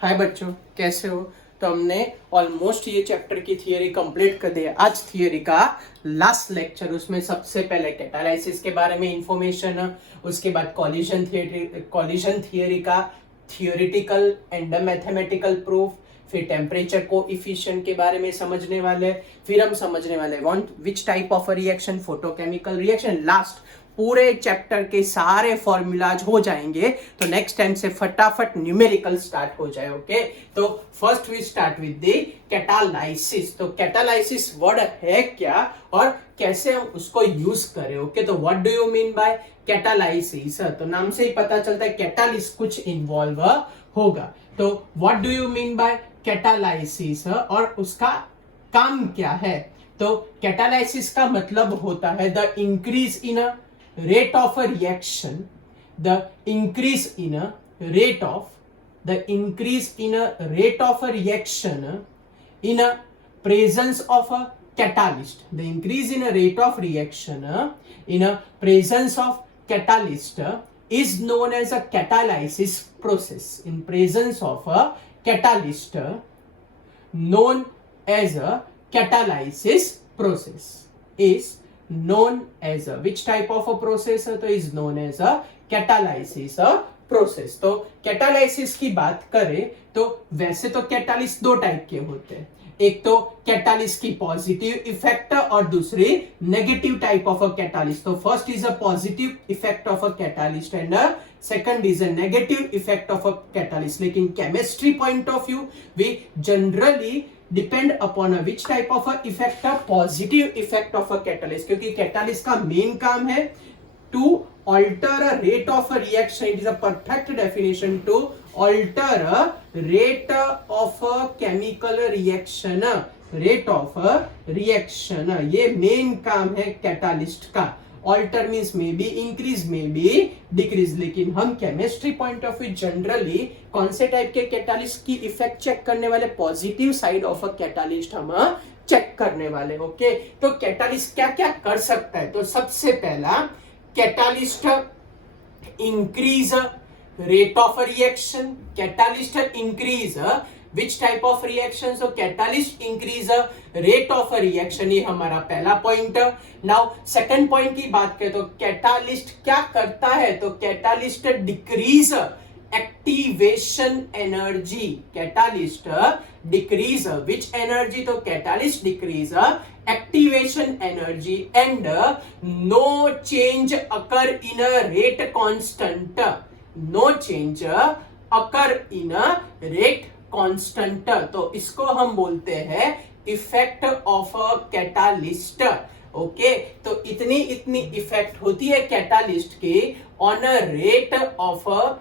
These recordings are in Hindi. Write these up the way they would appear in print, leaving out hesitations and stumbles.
हाय बच्चों, कैसे हो। तो हमने ऑलमोस्ट ये चैप्टर की थियरी कंप्लीट कर दिया। आज थियरी का लास्ट लेक्चर, उसमें सबसे पहले कैटालाइसिस के बारे में इंफॉर्मेशन, उसके बाद कॉलिजन थियरी का थियोरिटिकल एंड मैथमेटिकल प्रूफ, फिर टेम्परेचर कोएफिशिएंट के बारे में समझने वाले, फिर हम समझने वाले विच type of reaction, photochemical reaction. Last पूरे चैप्टर के सारे फॉर्मूलाज हो जाएंगे तो नेक्स्ट टाइम से फटाफट न्यूमेरिकल स्टार्ट हो जाए। ओके, तो first we start with the catalysis. तो कैटालाइसिस वर्ड है क्या और कैसे हम उसको यूज करें। ओके, तो what do you mean bye catalysis. तो नाम से ही पता चलता है कैटालिस कुछ इन्वॉल्व होगा। तो what do you mean bye catalysis और उसका काम क्या है। तो कैटालाइसिस का मतलब होता है the increase in a rate of a reaction, the increase in a rate of a reaction in a presence of a catalyst. The increase in a rate of reaction in a presence of catalyst is known as a catalysis process. In presence of a catalyst known as a catalysis process is known as a which type of a process, तो is known as a catalysis process। तो कैटालाइसिस की बात करें तो वैसे तो कैटालिस दो टाइप के होते हैं, एक तो कैटालिस की पॉजिटिव इफेक्ट और दूसरी negative type of a catalyst. तो first is a positive effect of a catalyst and second is a negative effect of a catalyst. लेकिन chemistry point of view we generally depend upon which type of effect, positive effect of a catalyst, क्योंकि कैटालिस्ट का मेन काम है to alter a rate of a reaction. It is a perfect definition to alter a rate of a chemical reaction, rate of a reaction, ये मेन काम है कैटालिस्ट का। alter means may be increase, may be decrease। लेकिन हम chemistry point of view generally कौन से टाइप के कैटालिस्ट की इफेक्ट चेक करने वाले, positive side of a catalyst हम चेक करने वाले। ओके, तो कैटालिस्ट क्या क्या कर सकता है। तो सबसे पहला catalyst increase rate of reaction, catalyst increase which type of reaction, so catalyst increase rate of reaction, ये हमारा पहला पॉइंट। नाउ सेकंड पॉइंट की बात करें तो कैटालिस्ट क्या करता है, तो catalyst decrease activation energy. Catalyst decrease which energy, तो catalyst decrease activation energy and no change occur in rate constant, no change occur in rate constant. तो इसको हम बोलते हैं effect of a catalyst. Okay, तो इतनी इफेक्ट होती है कैटालिस्ट की on a rate of a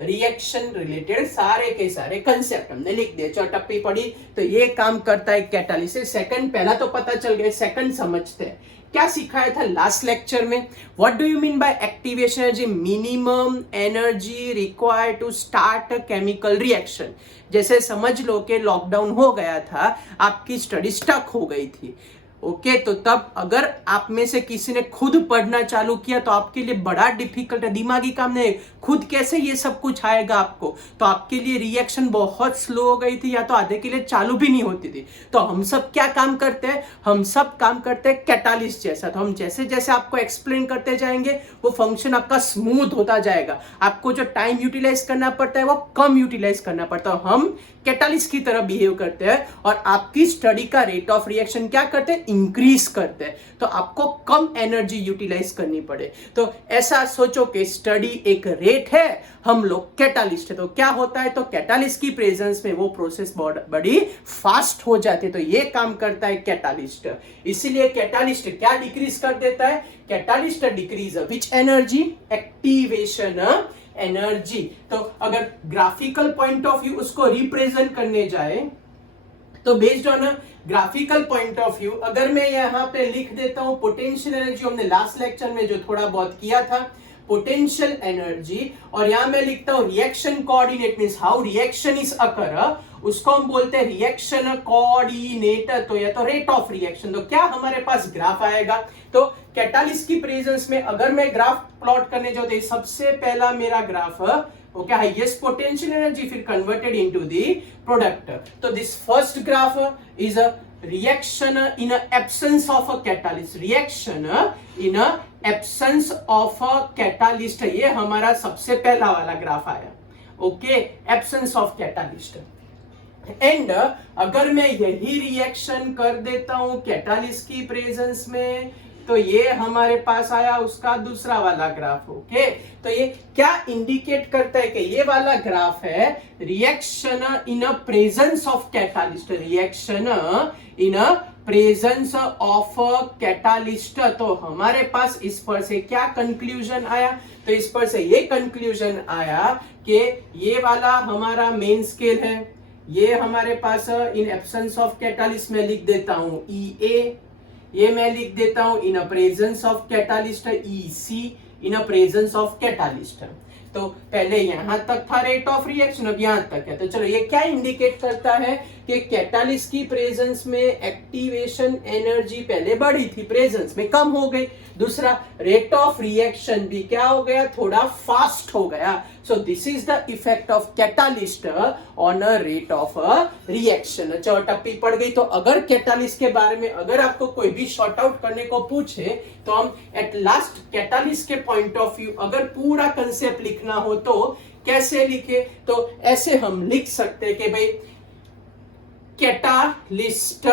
reaction related सारे के सारे कंसेप्ट हमने लिख दिए, चौटप्पी पढ़ी। तो ये काम करता है कैटालिसिस। सेकंड, पहला तो पता चल गया, सेकंड समझते हैं क्या सिखाया था लास्ट लेक्चर में। What do you mean by activation energy, minimum energy required to start a chemical reaction. जैसे समझ लो कि लॉकडाउन हो गया था, आपकी स्टडी स्टक हो गई थी। ओके, तो तब अगर आप में से किसी ने खुद पढ़ना चालू किया तो आपके लिए बड़ा डिफिकल्ट है, दिमागी काम नहीं, खुद कैसे ये सब कुछ आएगा आपको। तो आपके लिए रिएक्शन बहुत स्लो हो गई थी या तो आधे के लिए चालू भी नहीं होती थी। तो हम सब क्या काम करते हैं, हम सब काम करते हैं कैटालिस्ट जैसा। तो हम जैसे जैसे आपको एक्सप्लेन करते जाएंगे वो फंक्शन आपका स्मूथ होता जाएगा, आपको जो टाइम यूटिलाइज करना पड़ता है वो कम यूटिलाइज करना पड़ता है। हम कैटालिस्ट की तरह बिहेव करते हैं और आपकी स्टडी का रेट ऑफ रिएक्शन क्या करते हैं, इंक्रीज करते हैं, तो आपको कम एनर्जी यूटिलाइज करनी पड़े। तो ऐसा सोचो कि स्टडी एक रेट है, हम लोग कैटालिस्ट है। तो क्या होता है, तो कैटालिस्ट की प्रेजेंस में वो प्रोसेस बड़ी फास्ट हो जाती है। तो ये काम करता है कैटालिस्ट। इसीलिए कैटालिस्ट क्या डिक्रीज कर देता है, catalyst decrease which energy, activation energy. तो अगर ग्राफिकल पॉइंट ऑफ व्यू उसको रिप्रेजेंट करने जाए तो based on graphical point of view अगर मैं यहां पे लिख देता हूं पोटेंशियल एनर्जी, हमने लास्ट लेक्चर में जो थोड़ा बहुत किया था पोटेंशियल एनर्जी, और यहां मैं लिखता हूं reaction coordinate means how reaction is occur, उसको हम बोलते हैं रिएक्शन कोऑर्डिनेटर। तो ये तो रेट ऑफ रिएक्शन। तो क्या हमारे पास ग्राफ आएगा, तो कैटालिस्ट की प्रेजेंस में अगर मैं ग्राफ प्लॉट करने जाऊं तो सबसे पहला मेरा graph okay, highest potential energy, फिर converted into the product. So this first graph is a reaction in a absence of a catalyst. Reaction in a absence of a catalyst, ये हमारा सबसे पहला वाला ग्राफ आया. Okay, absence of catalyst. And अगर मैं यही रिएक्शन कर देता हूं कैटालिस्ट की प्रेजेंस में, तो ये हमारे पास आया उसका दूसरा वाला ग्राफ. ओके, तो ये क्या इंडिकेट करता है कि ये वाला ग्राफ है reaction in a presence of catalyst. Reaction in a presence of catalyst. तो हमारे पास इस पर से क्या कंक्लूजन आया? तो इस पर से ये कंक्लूजन आया कि ये वाला हमारा मेन स्केल है, ये हमारे पास इन एब्सेंस ऑफ कैटालिस्ट में लिख देता हूं EA, ये मैं लिख देता हूं in presence of catalyst EC, in presence of catalyst. तो पहले यहां तक था रेट ऑफ रिएक्शन, अब यहां तक है. तो चलो ये क्या इंडिकेट करता है कि कैटालिस्ट की प्रेजेंस में एक्टिवेशन एनर्जी पहले बढ़ी थी, प्रेजेंस में कम हो गई. दूसरा, रेट ऑफ रिएक्शन भी क्या हो गया, थोड़ा फास्ट हो गया. So this is the effect of catalyst on a rate of reaction. चलो टप्पी पड़ गई. तो अगर कैटालिस्ट के बारे में अगर आपको कोई भी शॉर्ट आउट करने को पूछे, तो हम एट लास्ट कैटालिस्ट के पॉइंट ऑफ व्यू अगर पूरा कंसेप्ट लिखना हो तो कैसे लिखे? तो ऐसे हम लिख सकते कि भाई कैटालिस्ट,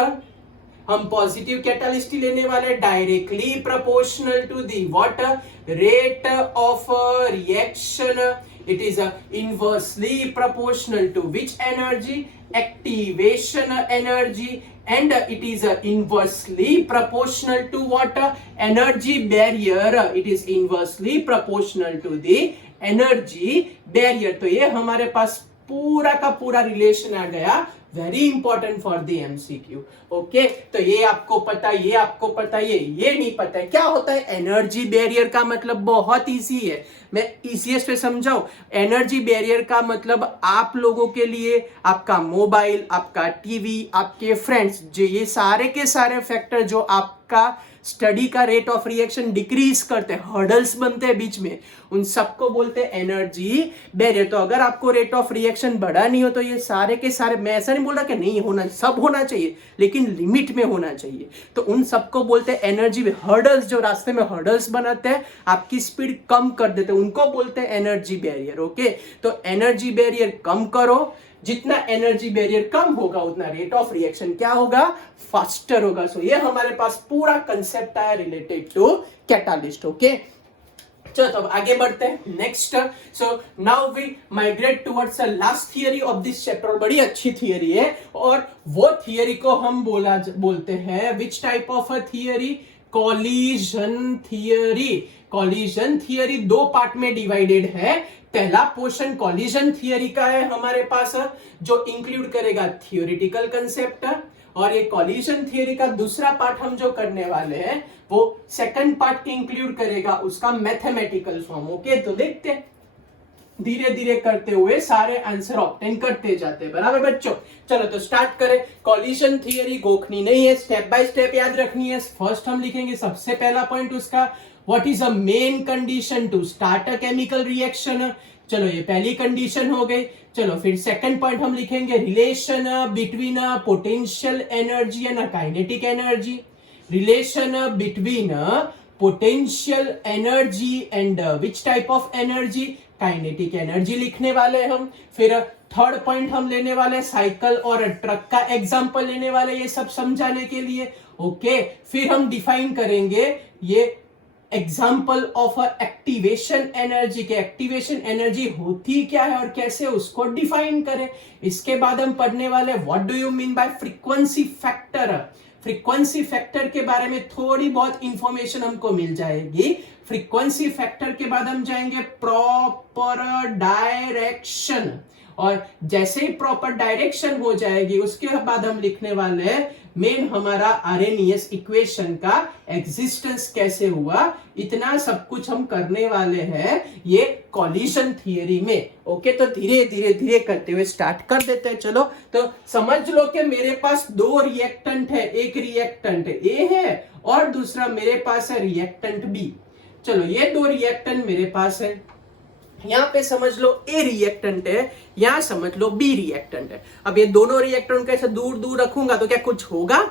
हम पॉजिटिव कैटालिस्ट लेने वाले, directly proportional to the what, rate of reaction. It is inversely proportional to which energy, activation energy, and it is inversely proportional to what, energy barrier. It is inversely proportional to the energy barrier. तो ये हमारे पास पूरा का पूरा रिलेशन आ गया. Very important for the MCQ. Okay, तो ये आपको पता, ये आपको पता, ये नहीं पता है. क्या होता है एनर्जी बैरियर का मतलब? बहुत इजी है, मैं इजीएस्ट पे समझाऊं. एनर्जी बैरियर का मतलब आप लोगों के लिए आपका मोबाइल, आपका टीवी, आपके फ्रेंड्स, जो ये सारे के सारे फैक्टर जो आपका स्टडी का रेट ऑफ रिएक्शन डिक्रीज करते हैं, हर्डल्स बनते हैं बीच में, उन सबको बोलते हैं एनर्जी बैरियर. तो अगर आपको रेट ऑफ रिएक्शन बढ़ा नहीं हो तो ये सारे के सारे, मैं ऐसा नहीं बोल रहा कि नहीं होना, सब होना चाहिए लेकिन लिमिट में होना चाहिए. तो उन सबको बोलते हैं एनर्जी हर्डल्स. जो रास्ते में हर्डल्स बनाते हैं, आपकी स्पीड कम कर देते हैं, उनको बोलते हैं एनर्जी बैरियर. ओके, तो एनर्जी बैरियर कम करो. जितना एनर्जी बैरियर कम होगा उतना रेट ऑफ रिएक्शन क्या होगा, फास्टर होगा. सो ये हमारे पास पूरा कंसेप्ट आया रिलेटेड टू कैटालिस्ट. ओके, चलो तो अब आगे बढ़ते हैं. Next, so now we migrate towards the last theory of this chapter. बड़ी अच्छी थियरी है और वो थियरी को हम बोलते हैं विच type of a theory, collision theory. Collision theory दो पार्ट में डिवाइडेड है. पहला पोर्शन कॉलिजन थियरी का है हमारे पास, जो इंक्लूड करेगा थियोरेटिकल कंसेप्ट, और ये कॉलिजन थियरी का दूसरा पार्ट हम जो करने वाले हैं वो सेकंड पार्ट इंक्लूड करेगा उसका मैथमेटिकल फॉर्म. ओके, तो देखते हैं धीरे धीरे करते हुए सारे आंसर ऑब्टेन करते जाते हैं. बराबर बच्चों? चलो तो स्टार्ट करें. कॉलिजन थियरी गोखनी नहीं है, स्टेप बाय स्टेप याद रखनी है. फर्स्ट हम लिखेंगे सबसे पहला पॉइंट उसका, what is a main condition to start a chemical reaction. चलो ये पहली कंडीशन हो गई. चलो फिर सेकंड पॉइंट हम लिखेंगे relation between potential energy and kinetic energy. Relation between potential energy and which type of energy, kinetic energy लिखने वाले हम. फिर थर्ड पॉइंट हम लेने वाले साइकिल और ट्रक का एग्जांपल लेने वाले, ये सब समझाने के लिए. ओके, फिर हम डिफाइन करेंगे ये एग्जाम्पल ऑफ एक्टिवेशन एनर्जी के, एक्टिवेशन एनर्जी होती क्या है और कैसे उसको डिफाइन करें. इसके बाद हम पढ़ने वाले what do you mean bye frequency factor. Frequency factor के बारे में थोड़ी बहुत इंफॉर्मेशन हमको मिल जाएगी. फ्रीक्वेंसी फैक्टर के बाद हम जाएंगे प्रॉपर डायरेक्शन, और जैसे ही प्रॉपर डायरेक्शन हो जाएगी उसके बाद हम लिखने वाले हैं मेन हमारा आर्हेनियस इक्वेशन का एग्जिस्टेंस कैसे हुआ. इतना सब कुछ हम करने वाले हैं ये कॉलिजन थियरी में. ओके, तो धीरे धीरे धीरे करते हुए स्टार्ट कर देते हैं. चलो तो समझ लो कि मेरे पास दो रिएक्टेंट है, एक रिएक्टेंट ए है और दूसरा मेरे पास है रिएक्टेंट बी. चलो ये दो रिएक्टेंट मेरे पास है यहाँ पे समझ लो ए रिएक्टेंट है, यहाँ समझ लो बी रिएक्टेंट है। अब ये दोनों रिएक्टेंट को ऐसे दूर दूर रखूंगा तो क्या कुछ होगा?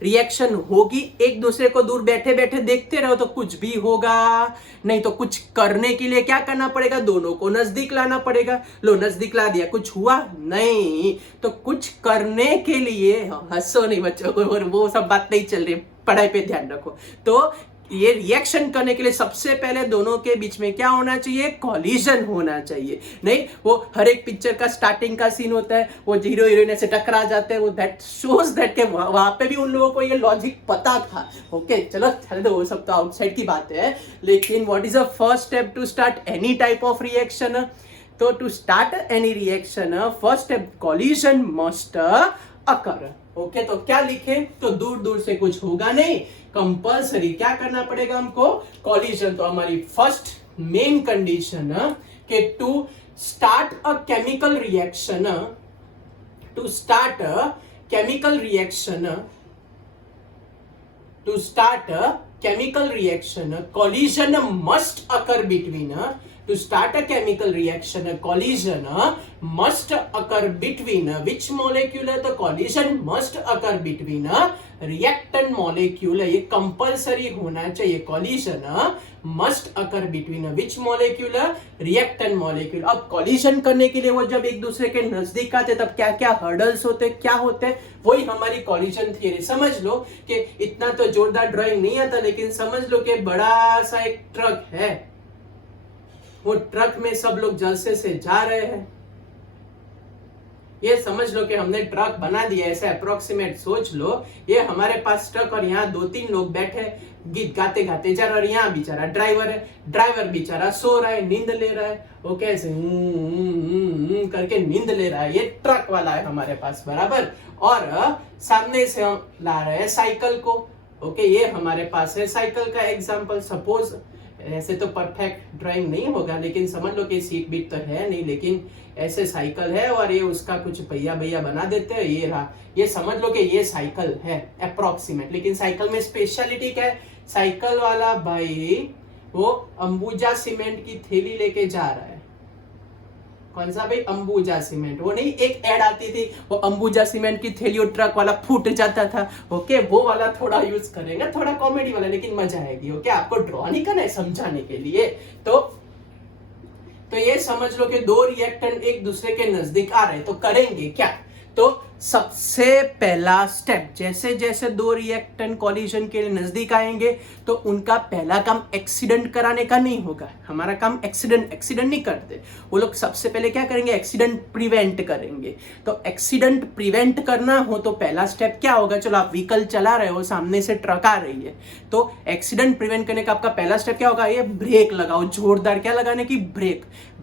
रिएक्शन होगी। एक दूसरे को दूर बैठे बैठे देखते रहो तो कुछ भी होगा नहीं। तो कुछ करने के लिए क्या करना पड़ेगा? दोनों को नजदीक लाना पड़ेगा। लो नजदीक ला दिया, कुछ हुआ नहीं। तो कुछ करने के लिए, हंसो नहीं बच्चों को, और वो सब बात नहीं चल रही, पढ़ाई पे ध्यान रखो। तो ये रिएक्शन करने के लिए सबसे पहले दोनों के बीच में क्या होना चाहिए? कॉलिजन होना चाहिए। नहीं, वो हर एक पिक्चर का स्टार्टिंग का सीन होता है, वो हीरो हीरोइन से टकरा जाते हैं, वो दैट शोज दैट के वहां पे भी उन लोगों को ये लॉजिक पता था। ओके चलो चलो, वो सब तो आउटसाइड की बात है। लेकिन what is the first step to start any type of reaction? तो to start any reaction, first step collision must occur. Okay तो क्या लिखे? तो दूर दूर से कुछ होगा नहीं, कंपल्सरी क्या करना पड़ेगा हमको? कॉलिजन। तो हमारी फर्स्ट मेन कंडीशन के to start a chemical reaction, to start a chemical reaction, to start a chemical reaction, a collision must occur between, to start a chemical reaction, a collision must occur between which molecule? The collision must occur between reactant molecule, ये कंपल्सरी होना चाहिए। collision must occur between which molecule? reactant molecule। अब collision करने के लिए वो जब एक दूसरे के नजदीक आते तब क्या क्या हर्डल्स होते, क्या होते, वही हमारी collision थियरी। समझ लो कि इतना तो जोरदार ड्राइंग नहीं आता, लेकिन समझ लो कि बड़ा सा एक ट्रक है, वो ट्रक में सब लोग जलसे से जा रहे हैं। ये समझ लो कि हमने ट्रक बना दिया, ऐसे अप्रोक्सीमेट सोच लो। ये हमारे पास ट्रक और यहाँ 2-3 लोग बैठे गीत गाते गाते जा रहे, और यहाँ बेचारा ड्राइवर है, ड्राइवर बेचारा सो रहा है, नींद ले रहा है। वो कैसे करके नींद ले रहा है। ये ट्रक वाला है हमारे पास, बराबर। और सामने से हम ला रहे हैं साइकिल को। ओके ये हमारे पास है साइकिल का एग्जाम्पल। सपोज ऐसे तो परफेक्ट ड्राइंग नहीं होगा, लेकिन समझ लो कि सीट बीट तो है नहीं, लेकिन ऐसे साइकिल है और ये उसका कुछ पहिया भैया बना देते हैं। ये रहा, ये समझ लो कि ये साइकिल है अप्रोक्सीमेट। लेकिन साइकिल में स्पेशलिटी क्या है? साइकिल वाला भाई वो अंबुजा सीमेंट की थैली लेके जा रहा है। कौन सा भाई? अंबुजा सीमेंट। वो नहीं, एक ऐड आती थी, वो अंबुजा सीमेंट की थैली और ट्रक वाला फूट जाता था। ओके वो वाला थोड़ा यूज करेंगे, थोड़ा कॉमेडी वाला, लेकिन मजा आएगी। ओके आपको ड्रॉ नहीं करना है, समझाने के लिए। तो ये समझ लो कि दो रिएक्टेंट एक दूसरे के नजदीक आ रहे हैं, तो करेंगे क्या? तो सबसे पहला स्टेप, जैसे जैसे दो रिएक्टेंट कॉलिजन के नजदीक आएंगे तो उनका पहला काम एक्सीडेंट कराने का नहीं होगा। हमारा काम एक्सीडेंट नहीं करते वो लोग। सबसे पहले क्या करेंगे? एक्सीडेंट प्रिवेंट करेंगे। तो एक्सीडेंट प्रिवेंट करना हो तो पहला स्टेप क्या होगा? चलो आप व्हीकल चला रहे हो, सामने से ट्रक आ रही है, तो एक्सीडेंट प्रिवेंट करने का आपका पहला स्टेप क्या होगा? ये ब्रेक लगाओ, जोरदार। क्या लगाने की?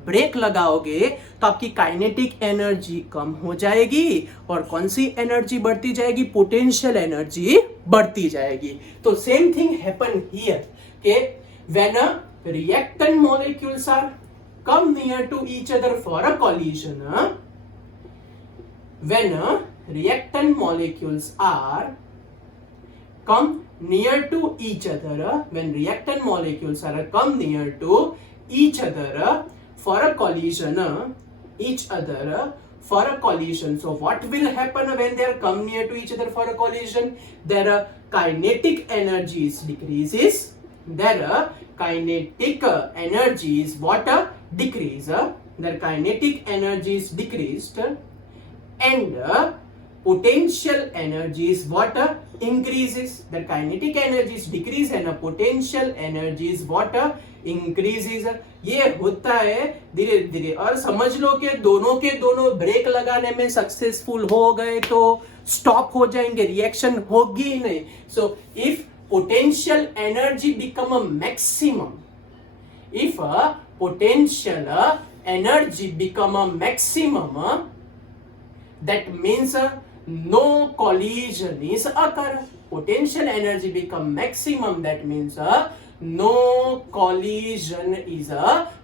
ब्रेक लगाओगे तो आपकी काइनेटिक एनर्जी कम हो जाएगी, और कौन सी एनर्जी बढ़ती जाएगी? पोटेंशियल एनर्जी बढ़ती जाएगी। तो सेम थिंग हैपन हियर कि when a reactant molecules are come near to each other for a collision, when reactant molecules are come near to each other, when reactant molecules are come near to each other for a collision, so what will happen when they are come near to each other for a collision? Their kinetic energy decreases, their kinetic energy is what? Decrease, their kinetic energy is decreased, and potential energy is what? Increases. The kinetic energy is decrease and potential energy is what? Increases. ये होता है धीरे धीरे। और समझ लो कि दोनों के दोनों ब्रेक लगाने में सक्सेसफुल हो गए तो स्टॉप हो जाएंगे, रिएक्शन होगी ही नहीं। So if potential energy become a maximum, if potential energy become a maximum, that means no collision is occur. Potential energy become maximum, that means no collision is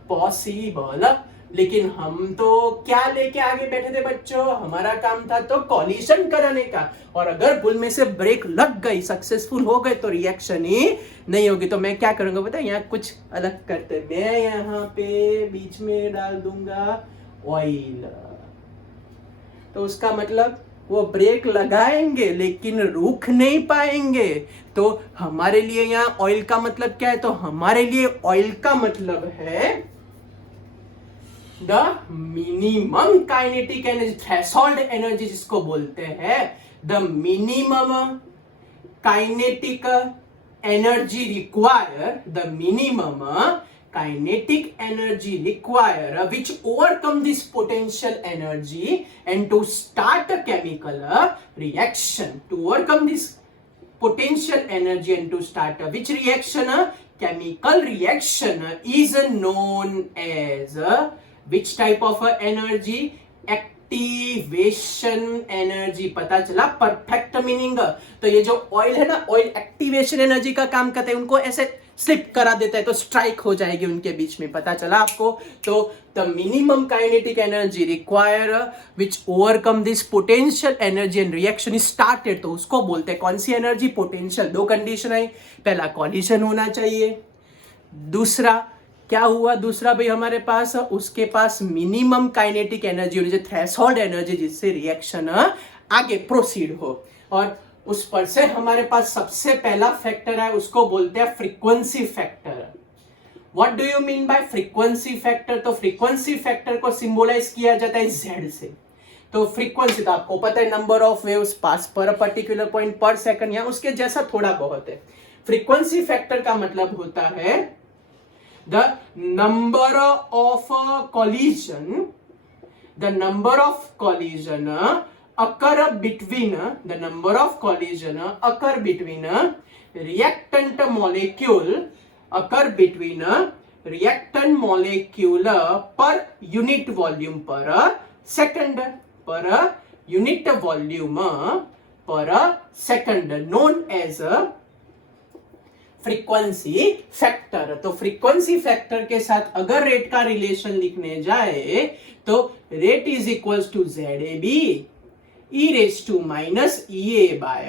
possible. लेकिन हम तो क्या लेके आगे बैठे थे बच्चों, हमारा काम था तो कॉलिशन कराने का, और अगर भूल में से ब्रेक लग गई, सक्सेसफुल हो गए, तो रिएक्शन ही नहीं होगी। तो मैं क्या करूंगा पता है, यहाँ कुछ अलग करते, मैं यहाँ पे बीच में डाल दूंगा ऑयल, तो उसका मतलब वो ब्रेक लगाएंगे लेकिन रुक नहीं पाएंगे। तो हमारे लिए यहाँ ऑयल का मतलब क्या है, तो हमारे लिए ऑयल का मतलब है the minimum kinetic energy, threshold energy जिसको बोलते हैं, the minimum kinetic energy require, the minimum kinetic energy require which overcome this potential energy and to start a chemical reaction, to overcome this potential energy and to start which reaction, chemical reaction is known as which type of energy, activation energy. पता चला परफेक्ट मीनिंग। तो ये जो ऑयल है ना, ऑयल एक्टिवेशन एनर्जी का काम करते हैं, उनको ऐसे स्लिप करा देता है तो स्ट्राइक हो जाएगी उनके बीच में। पता चला आपको? तो the minimum kinetic energy require which overcome this potential energy and reaction is started, तो उसको बोलते हैं कौन सी एनर्जी? पोटेंशियल। दो कंडीशन है, पहला कॉलिशन होना चाहिए, दूसरा क्या हुआ, दूसरा भाई हमारे पास उसके पास मिनिमम काइनेटिक एनर्जी होनी चाहिए, थ्रेशोल्ड एनर्जी, जिससे रिएक्शन आगे प्रोसीड हो। और उस पर से हमारे पास सबसे पहला फैक्टर है, उसको बोलते हैं frequency factor. What do you mean bye frequency factor? तो फ्रीक्वेंसी फैक्टर को सिंबलाइज किया जाता है Z से। तो फ्रीक्वेंसी तो आपको पता है, नंबर ऑफ वेव्स पास पर पर्टिकुलर पॉइंट पर सेकंड, या उसके जैसा थोड़ा बहुत है। फ्रीक्वेंसी फैक्टर का मतलब होता है the number of collision occur between reactant molecule per unit volume per second, known as frequency factor. तो फ्रीक्वेंसी फैक्टर के साथ अगर रेट का रिलेशन लिखने जाए तो rate is equals to ZAB e raise to minus EA by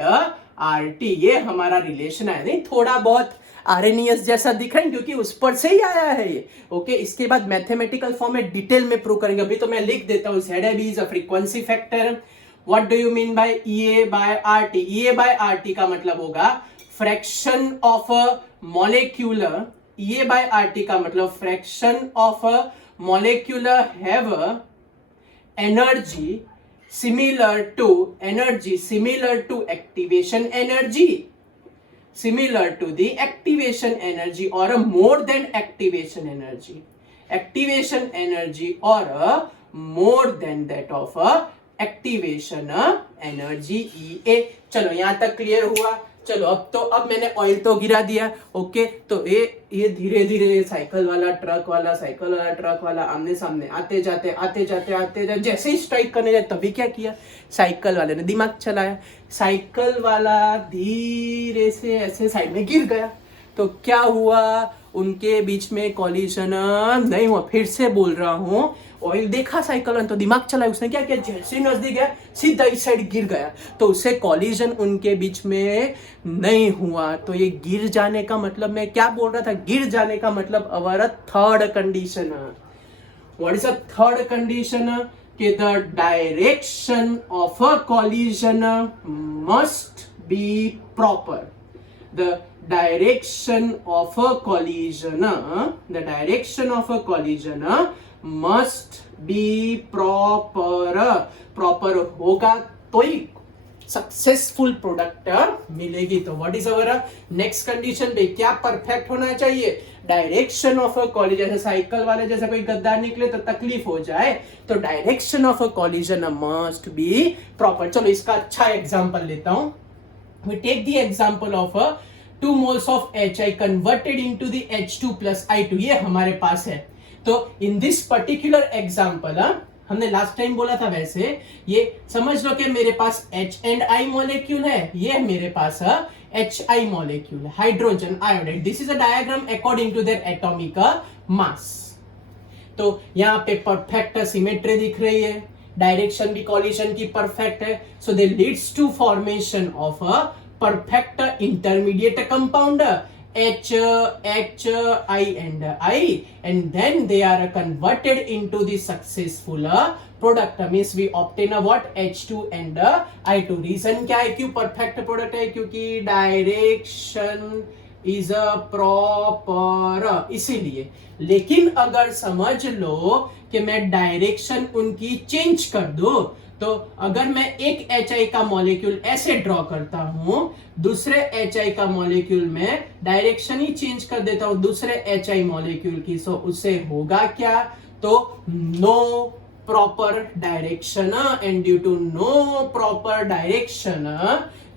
RT। ये हमारा रिलेशन है, नहीं थोड़ा बहुत RNES जैसा दिख रहा है क्योंकि उस पर से ही आया है ये। ओके, इसके बाद मैथमेटिकल फॉर्म में डिटेल में प्रूव करेंगे। अभी तो मैं लिख देता हूं, ZAB is a frequency factor. What do you mean by EA by RT? EA by RT का मतलब होगा fraction of a molecular, EA by RT का मतलब fraction of a molecular have energy similar to activation energy, और मोर देन एक्टिवेशन एनर्जी और more than that of activation energy EA। चलो यहां तक क्लियर हुआ। चलो अब मैंने ऑयल तो गिरा दिया। ओके, तो ये धीरे धीरे साइकिल वाला ट्रक वाला आमने सामने आते जाते जैसे ही स्ट्राइक करने जाए तभी क्या किया, साइकिल वाले ने दिमाग चलाया, साइकिल वाला धीरे से ऐसे साइड में गिर गया। तो क्या हुआ, उनके बीच में कॉलिजन नहीं हुआ। फिर से बोल रहा हूं, ऑयल देखा साइकिल वाला तो दिमाग चलाया, उसने क्या किया, जैसे नजदीक गया सीधा इस साइड गिर गया, तो उससे कॉलिजन उनके बीच में नहीं हुआ। तो ये गिर जाने का मतलब, मैं क्या बोल रहा था, गिर जाने का मतलब our third condition. What is a third condition? कि the direction of a collision must be proper. The direction of a collision must be proper होगा तो ही सक्सेसफुल प्रोडक्ट मिलेगी। तो what is our next condition पे, क्या परफेक्ट होना चाहिए? डायरेक्शन ऑफ अ कॉलिजन, जैसे साइकिल वाले जैसे कोई गद्दार निकले तो तकलीफ हो जाए, तो direction of a collision must be proper. चलो इसका अच्छा एग्जांपल लेता हूं। We take the example of 2 moles of HI converted into the H2 plus I2, ये हमारे पास है। तो in this particular example हमने लास्ट टाइम बोला था, वैसे ये समझ लो कि मेरे पास H and I मॉलिक्यूल है, ये मेरे पास HI मॉलिक्यूल है, hydrogen iodide. This is a diagram according to their atomic mass. तो यहाँ पे परफेक्ट सिमेट्री दिख रही है, डायरेक्शन भी कॉलिजन की परफेक्ट है, so they leads to formation of a perfect intermediate compound H, I and I, and then they are converted into the successful product. Means we obtain a what? H2 and I2. Reason क्या है क्यों perfect product है? क्योंकि direction is a proper, इसीलिए. लेकिन अगर समझ लो कि मैं डायरेक्शन उनकी चेंज कर दूं, तो अगर मैं एक HI का मॉलिक्यूल ऐसे ड्रॉ करता हूं, दूसरे HI का मॉलिक्यूल में डायरेक्शन ही चेंज कर देता हूं दूसरे HI मॉलिक्यूल की, सो उससे होगा क्या? तो no proper direction, and due to no proper direction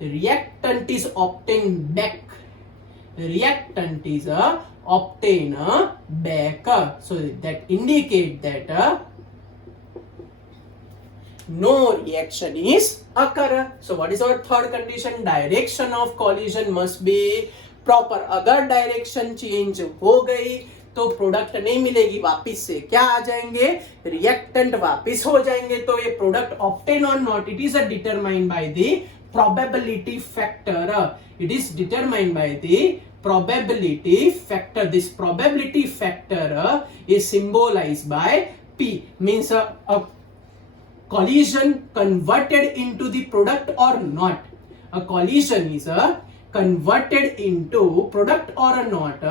reactant is obtain back. Reactant is obtain back, so that indicate that no reaction is occur. So what is our third condition? Direction of collision must be proper. अगर डायरेक्शन चेंज हो गई तो प्रोडक्ट नहीं मिलेगी, वापिस से क्या आ जाएंगे? रिएक्टेंट वापिस हो जाएंगे. तो ये product obtain or not, it is determined by the probability factor. It is determined by the probability factor. This probability factor is symbolized by P. Means a collision converted into the product or not. A collision is converted into product or not.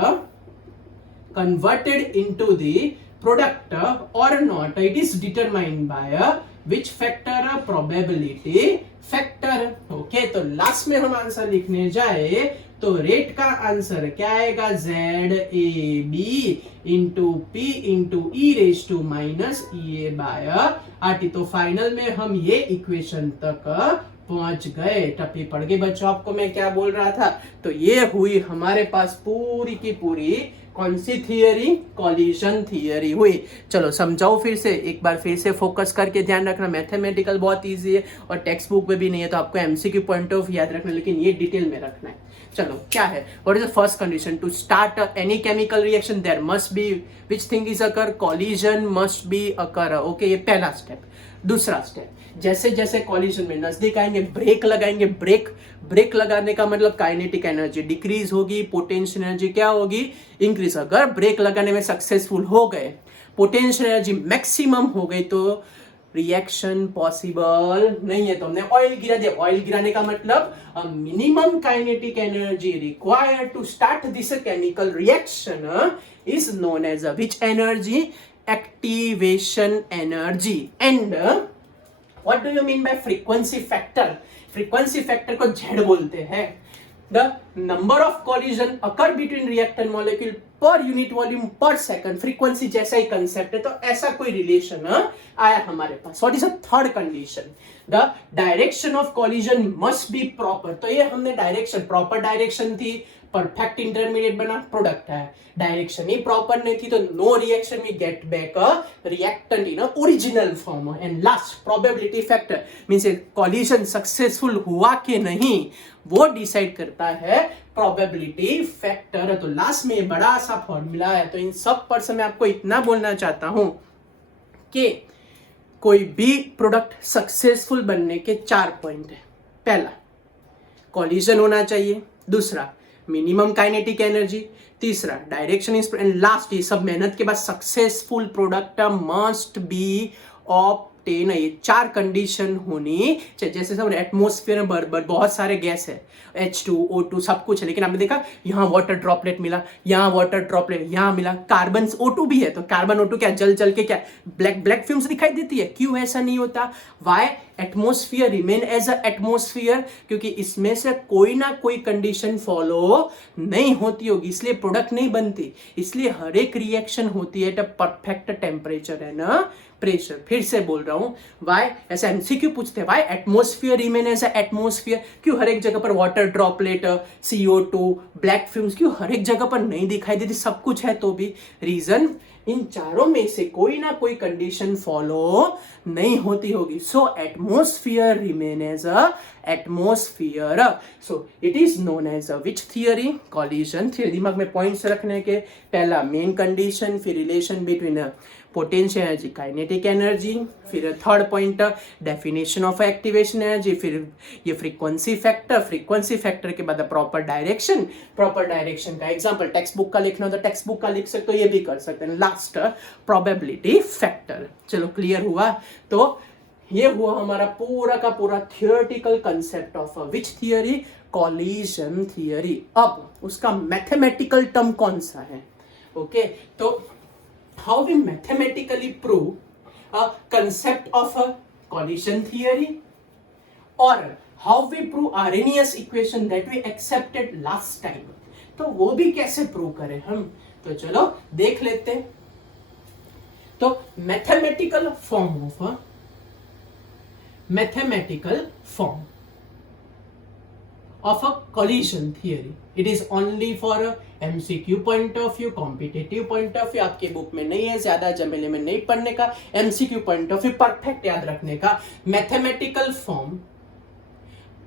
Converted into the product or not. It is determined by which factor? Probability factor. Okay, तो लास्ट में हम आंसर लिखने जाए तो रेट का आंसर क्या आएगा? ZAB into P into E raise to minus EA by RT. तो फाइनल में हम ये इक्वेशन तक पहुंच गए. टप्पी पढ़ के बच्चों, आपको मैं क्या बोल रहा था? तो ये हुई हमारे पास पूरी की पूरी कौन सी थियरी? कॉलिजन थियरी हुई. चलो समझाओ फिर से, एक बार फिर से फोकस करके ध्यान रखना. मैथमेटिकल बहुत इजी है और टेक्स्ट बुक में भी नहीं है, तो आपको एमसीक्यू पॉइंट ऑफ याद रखना, लेकिन ये डिटेल में रखना है. चलो क्या है? What is the first condition? To start any chemical reaction there must be which thing is occur? Collision must be occur. Okay, ये पहला स्टेप. दूसरा स्टेप, जैसे जैसे कॉलिजन में नजदीक आएंगे ब्रेक लगाएंगे. ब्रेक लगाने का मतलब काइनेटिक एनर्जी डिक्रीज होगी, पोटेंशियल एनर्जी क्या होगी? इंक्रीज. अगर ब्रेक लगाने में सक्सेसफुल हो गए, पोटेंशियल एनर्जी मैक्सिमम हो गई, तो रिएक्शन पॉसिबल नहीं है. तो हमने ऑयल गिरा दिया. ऑयल गिराने का मतलब minimum kinetic energy required to start this chemical reaction is known as which energy? Activation energy. And what do you mean by frequency factor? frequency factor को Z बोलते हैं. the number of collision occur between reactant molecule per unit volume per second. frequency जैसा ही concept है, तो ऐसा कोई relation आया हमारे पास. what is the third condition? the direction of collision must be proper. तो ये हमने डायरेक्शन, प्रॉपर डायरेक्शन थी, परफेक्ट इंटरमीडिएट बना, प्रोडक्ट है. डायरेक्शन ही प्रॉपर नहीं थी, तो no reaction we get back a reactant in original form. And last, probability factor means collision successful हुआ कि नहीं, वो डिसाइड करता है प्रोबेबिलिटी फैक्टर. तो लास्ट में बड़ा सा फॉर्मूला है. तो इन सब पर से मैं आपको इतना बोलना चाहता हूं कि कोई भी प्रोडक्ट सक्सेसफुल बनने के 4 पॉइंट है. पहला, कॉलिजन होना चाहिए. दूसरा, मिनिमम काइनेटिक एनर्जी. तीसरा, डायरेक्शन इज, एंड लास्ट, ये सब मेहनत के बाद successful product must be obtain. ये 4 कंडीशन होनी चाहिए. जैसे सब एटमोस्फेयर में बहुत सारे गैस है, H2O2 सब कुछ है, लेकिन आपने देखा यहाँ वाटर ड्रॉपलेट मिला, यहाँ वाटर ड्रॉपलेट यहाँ मिला, कार्बन O2 भी है, तो कार्बन O2 क्या जल के क्या ब्लैक फिल्म्स दिखाई देती है? क्यों ऐसा नहीं होता? Why? Atmosphere remain as a atmosphere, क्योंकि इसमें से कोई ना कोई कंडीशन फॉलो नहीं होती होगी, इसलिए प्रोडक्ट नहीं बनती. इसलिए हर एक रिएक्शन होती है at a perfect temperature and pressure. फिर से बोल रहा हूं, वाई? ऐसा एमसीक्यू पूछते हैं, why atmosphere remain as a atmosphere? क्यों हर एक जगह पर water droplet, CO2, black films क्यों हर एक जगह पर नहीं दिखाई देती? सब कुछ है तो भी. रीजन, इन चारों में से कोई ना कोई कंडीशन फॉलो नहीं होती होगी. So atmosphere remain as a atmosphere. So it is known as a which theory? Collision theory. दिमाग में पॉइंट्स रखने के, पहला मेन कंडीशन, फिर relation between potential energy, kinetic energy, फिर third point definition of activation energy, फिर ये फ्रीक्वेंसी फैक्टर के बाद प्रॉपर डायरेक्शन का एग्जांपल टेक्स्ट बुक का लिखना हो तो टेक्स्ट बुक का लिख सकते हो, ये भी कर सकते हैं, लास्ट प्रोबेबिलिटी फैक्टर। चलो क्लियर हुआ। तो ये हुआ हमारा पूरा का पूरा theoretical concept of which theory, collision theory. अब उसका मैथमेटिकल टर्म कौन सा है? ओके, तो how we mathematically prove a concept of a collision theory, और how we prove Arrhenius equation that we accepted last time, तो वो भी कैसे प्रूव करें हम, तो चलो देख लेते हैं। तो mathematical form of of a collision theory, it is only for a MCQ point of view, competitive point of view, आपके बुक में नहीं है, ज्यादा जमेले में नहीं पढ़ने का, MCQ point of view perfect याद रखने का। Mathematical form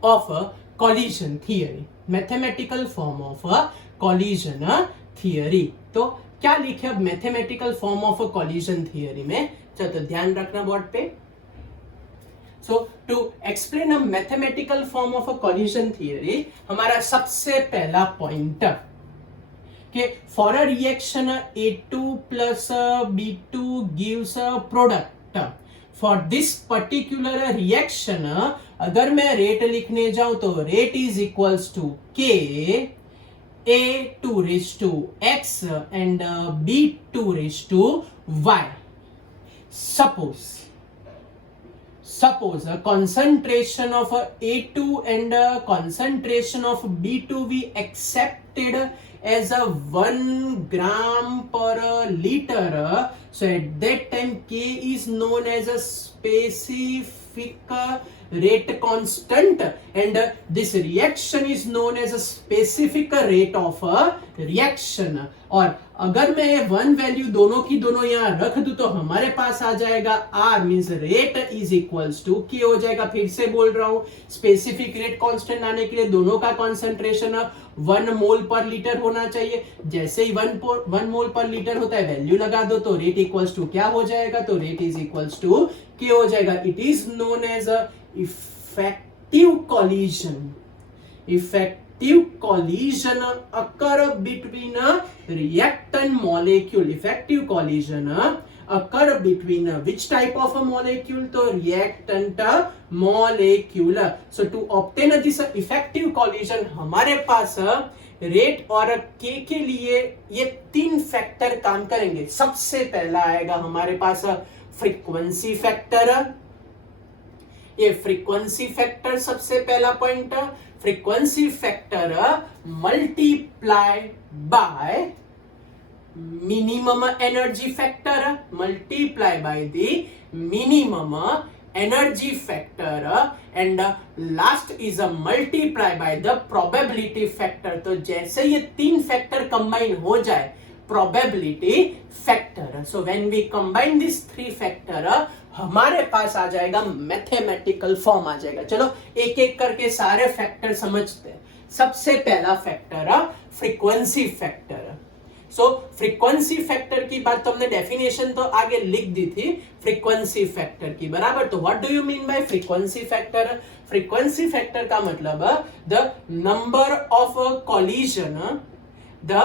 of a collision theory, mathematical form of a collision theory। तो क्या लिखे अब mathematical form of a collision theory में, चलो ध्यान रखना बोर्ड पे। So to explain a mathematical form of a collision theory, हमारा सबसे पहला पॉइंट कि for a reaction A2 plus B2 gives a product, for this particular reaction अगर मैं रेट लिखने जाऊं तो rate is equals to K A2 raised to X and B2 raised to Y। Suppose a concentration of A2 and a concentration of B2 we accepted as a 1 gram per liter. So at that time K is known as a specific rate constant and this reaction is known as a specific rate of reaction। और अगर मैं वन वैल्यू दोनों की दोनों यहां रख दूं तो हमारे पास आ जाएगा R means rate is equals to K हो जाएगा। फिर से बोल रहा हूं, स्पेसिफिक रेट कांस्टेंट आने के लिए दोनों का कॉन्सेंट्रेशन 1 मोल पर लीटर होना चाहिए। जैसे ही 1 मोल पर लीटर होता है वैल्यू लगा दो तो रेट इक्वल्स टू क्या हो जाएगा, तो rate is equals to K हो जाएगा। It is known as a effective collision. Effective collision occur between a reactant molecule। Effective collision occur between which type of a molecule, तो reactant molecule। So to obtain this effective collision हमारे पास रेट और K के लिए ये 3 फैक्टर काम करेंगे। सबसे पहला आएगा हमारे पास फ्रीक्वेंसी फैक्टर। ये फ्रीक्वेंसी फैक्टर सबसे पहला point, frequency factor multiply by minimum energy factor, multiply by the minimum energy factor and last is a multiply by the probability factor. तो जैसे ये 3 फैक्टर कंबाइन हो जाए, probability factor, so when we combine this 3 factor हमारे पास आ जाएगा मैथमेटिकल फॉर्म आ जाएगा। चलो एक एक करके सारे फैक्टर समझते हैं। सबसे पहला फैक्टर फ्रीक्वेंसी फैक्टर। सो फ्रीक्वेंसी फैक्टर की बात तो हमने डेफिनेशन तो आगे लिख दी थी फ्रीक्वेंसी फैक्टर की, बराबर। तो what do you mean bye frequency factor? Frequency factor का मतलब the number of collision, the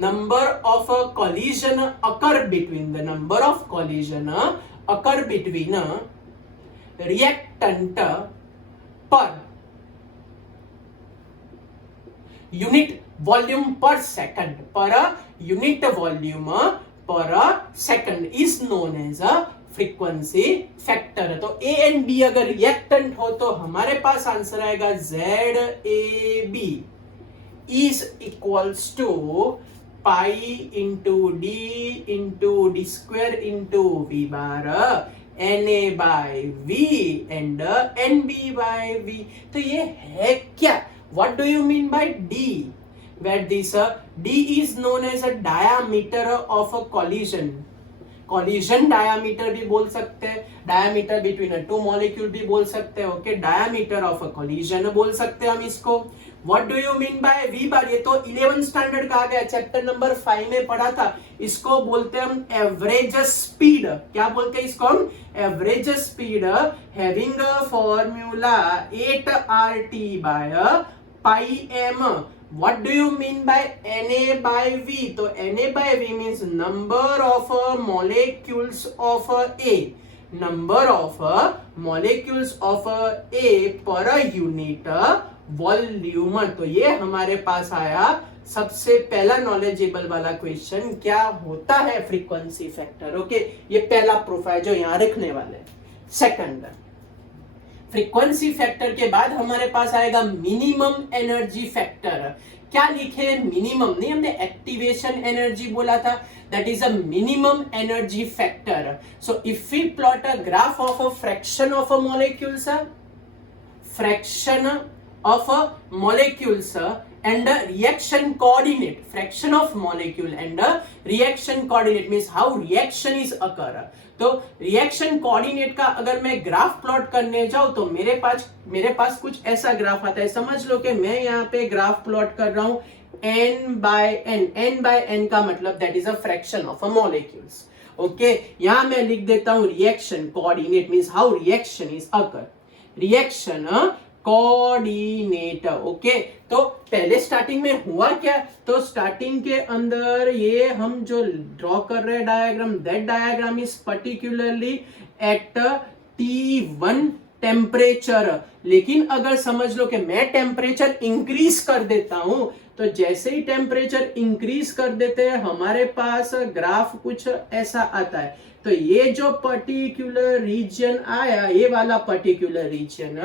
number of collision occur between the number of collision occur between reactant per unit volume per second, per unit volume per second is known as a frequency factor। तो A and B अगर reactant हो तो हमारे पास आंसर आएगा ZAB is equals to pi into d square into V bar Na by V and Nb by V। तो ये है क्या? What do you mean by D? Where this D is known as a diameter of a collision। Collision diameter भी बोल सकते हैं, डायामीटर बिटवीन 2 मॉलिक्यूल भी बोल सकते हैं। Okay, diameter of a collision बोल सकते हैं हम इसको। What do you mean by V bar? ये तो 11 स्टैंडर्ड का आ गया, चैप्टर नंबर 5 में पढ़ा था। इसको बोलते हैं हम एवरेज स्पीड। क्या बोलते हैं इसको हम? Average speed having formula 8RT by pi M. What do you mean by Na by V? तो Na by V means number of molecules of A. Number of molecules of A per unit volume। तो ये हमारे पास आया सबसे पहला नॉलेजेबल वाला क्वेश्चन, क्या होता है फ्रीक्वेंसी फैक्टर। ओके, ये पहला प्रोफाइल जो यहाँ रखने वाले हैं। सेकंड, फ्रीक्वेंसी फैक्टर के बाद हमारे पास आएगा मिनिमम एनर्जी फैक्टर। क्या लिखे? मिनिमम नहीं, हमने एक्टिवेशन एनर्जी बोला था, that is a minimum energy factor. So if we plot a graph of a fraction of a molecules, fraction of a molecules and a reaction coordinate, fraction of molecule and a reaction coordinate means how reaction is occur। तो रिएक्शन कोऑर्डिनेट का अगर मैं ग्राफ प्लॉट करने जाऊं तो मेरे पास कुछ ऐसा ग्राफ आता है। समझ लो कि मैं यहाँ पे ग्राफ प्लॉट कर रहा हूं n by n का मतलब that is a fraction of a molecules. Okay, यहां मैं लिख देता हूं reaction coordinate means how reaction is occur, reaction coordinator. Okay, तो पहले स्टार्टिंग में हुआ क्या? तो स्टार्टिंग के अंदर ये हम जो ड्रॉ कर रहे हैं diagram, that diagram is particularly at T1 temperature. लेकिन अगर समझ लो कि मैं टेम्परेचर इंक्रीज कर देता हूं, तो जैसे ही टेम्परेचर इंक्रीज कर देते हैं हमारे पास ग्राफ कुछ ऐसा आता है। तो ये जो पर्टिकुलर रीजन आया, ये वाला particular region,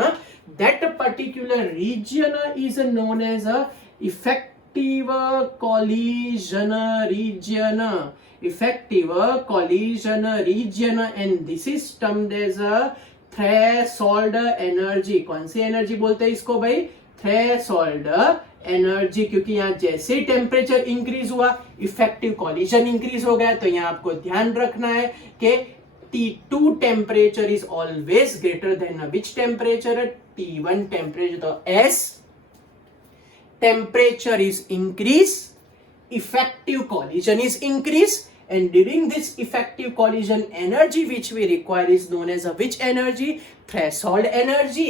that particular region is known as a effective collision region, effective collision region, and this is termed as a threshold energy. कौन सी एनर्जी बोलते हैं इसको भाई? थ्रेशोल्ड एनर्जी, क्योंकि यहाँ जैसे ही टेम्परेचर इंक्रीज हुआ इफेक्टिव कॉलिजन इंक्रीज हो गया। तो यहाँ आपको ध्यान रखना है कि T2 temperature is always greater than which temperature? T1 temperature. तो as temperature is increase, effective collision is increased, and during this effective collision energy which we require is known as a which energy? Threshold energy।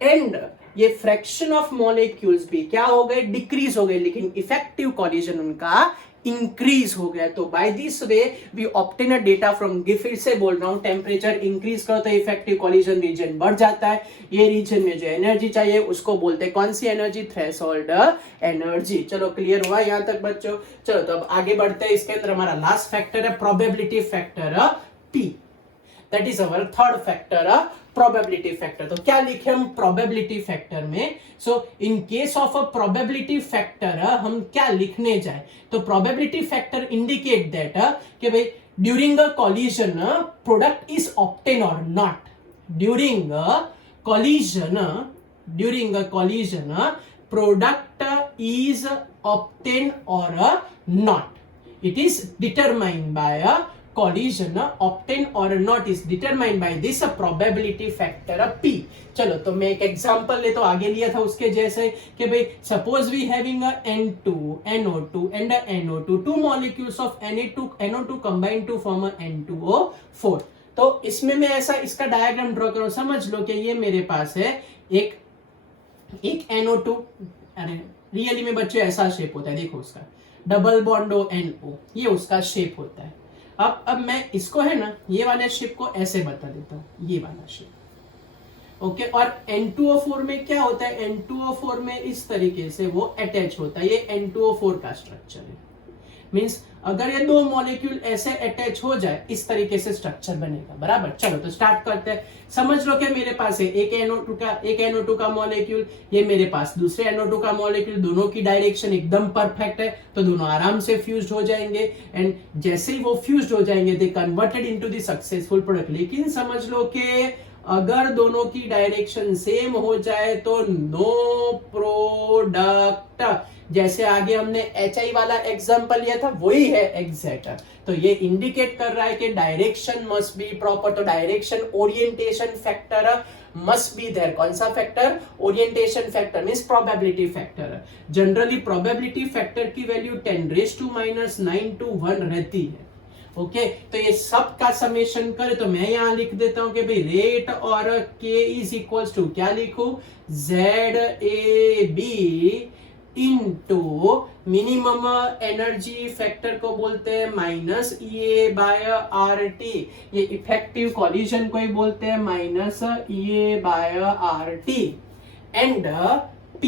and ये फ्रैक्शन ऑफ मॉलिक्यूल्स भी क्या हो गए? डिक्रीज हो गए, लेकिन इफेक्टिव कॉलिजन उनका इंक्रीज हो गया। तो by this way we obtain a data from, फिर से बोल रहा हूं, टेम्परेचर इंक्रीज करो तो इफेक्टिव कॉलिजन रीजन बढ़ जाता है। ये रीजन में जो एनर्जी चाहिए उसको बोलते हैं कौन सी एनर्जी? Threshold energy. चलो क्लियर हुआ यहां तक बच्चों? चलो तो अब आगे बढ़ते हैं। इसके अंदर हमारा लास्ट फैक्टर है probability factor P, that is our third factor probability factor. तो क्या लिखे हम प्रोबेबिलिटी फैक्टर में? So in case of a probability factor हम क्या लिखने जाए? तो प्रोबेबिलिटी फैक्टर इंडिकेट दैट कि भाई during a collision product is obtain or not. During a collision product is obtain or not. It is determined by collision obtain or not is determined by this probability factor P। चलो तो मैं एक एग्जांपल ले तो आगे लिया था उसके जैसे कि भाई suppose we having a N2 NO2 and a NO2, two molecules of NO2 combine to form a N2O4। तो इसमें मैं ऐसा इसका डायग्राम ड्रॉ करूं। समझ लो कि ये मेरे पास है एक NO2, अरे रियली में बच्चे ऐसा शेप होता है, देखो उसका डबल बॉन्ड NO, ये उसका शेप होता है। अब मैं इसको है ना ये वाले शेप को ऐसे बता देता हूं, ये वाला शेप। ओके, और N2O4 में क्या होता है? N2O4 में इस तरीके से वो अटैच होता है। ये N2O4 का स्ट्रक्चर है। मींस अगर ये दो मॉलिक्यूल ऐसे अटैच हो जाए इस तरीके से स्ट्रक्चर बनेगा। बराबर, चलो तो स्टार्ट करते हैं। समझ लो कि मेरे पास है एक NO2 का मॉलिक्यूल, ये मेरे पास दूसरे NO2 का मॉलिक्यूल, दोनों की डायरेक्शन एकदम परफेक्ट है, तो दोनों आराम से फ्यूज्ड हो जाएंगे। एंड जैसे ही वो फ्यूज्ड हो जाएंगे they converted into the successful product. लेकिन समझ लो कि अगर दोनों की डायरेक्शन सेम हो जाए तो नो प्रोडक्ट। जैसे आगे हमने HI वाला एग्जांपल लिया था वही है एग्जैक्ट। तो ये इंडिकेट कर रहा है कि डायरेक्शन मस्ट बी प्रॉपर। तो direction orientation factor must be there. कौन सा factor? Orientation factor means probability factor. Generally probability factor की वैल्यू 10⁻⁹ to 1 रहती है। ओके तो ये सब का समेशन करे तो मैं यहां लिख देता हूं कि भाई रेट और K इज इक्वल्स टू क्या लिखूं? ZAB into minimum energy factor को बोलते हैं माइनस EA/RT। ये इफेक्टिव कॉलिजन को ही बोलते हैं माइनस EA/RT एंड P।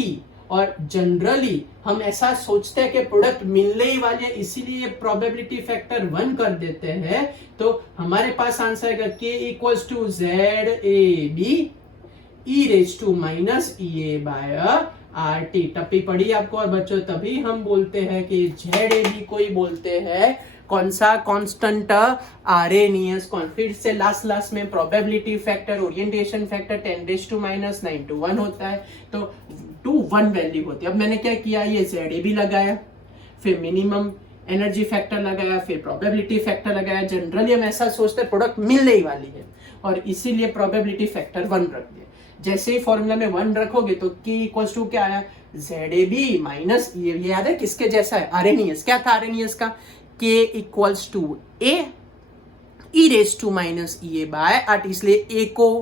और जनरली हम ऐसा सोचते हैं कि प्रोडक्ट मिलने ही वाले, इसीलिए प्रोबेबिलिटी फैक्टर 1 कर देते हैं। तो हमारे पास आंसर आएगा K equals to ZAB E⁻EA/RT। टप्पी पड़ी आपको और बच्चों तभी हम बोलते हैं कि ZAB को ही बोलते हैं कौन सा कांस्टेंट? आरएनईएस। फिर से लास्ट में probability factor orientation factor 10⁻⁹ to 1 होता है तो 2 1 वैल्यू होती है। अब मैंने क्या किया, ये ZAB लगाया, फिर मिनिमम एनर्जी फैक्टर लगाया, फिर प्रोबेबिलिटी फैक्टर लगाया। जनरली हम ऐसा सोचते हैं प्रोडक्ट मिलने ही वाली है और इसीलिए प्रोबेबिलिटी फैक्टर 1 रख दिया। जैसे ही फॉर्मूला में 1 रखोगे तो K इक्वल्स टू क्या आया? ZAB माइनस ये याद है किसके जैसा है? आरएनईएस। क्या था आरएनईएस का? K equals to A E⁻EA/RT। इसलिए A को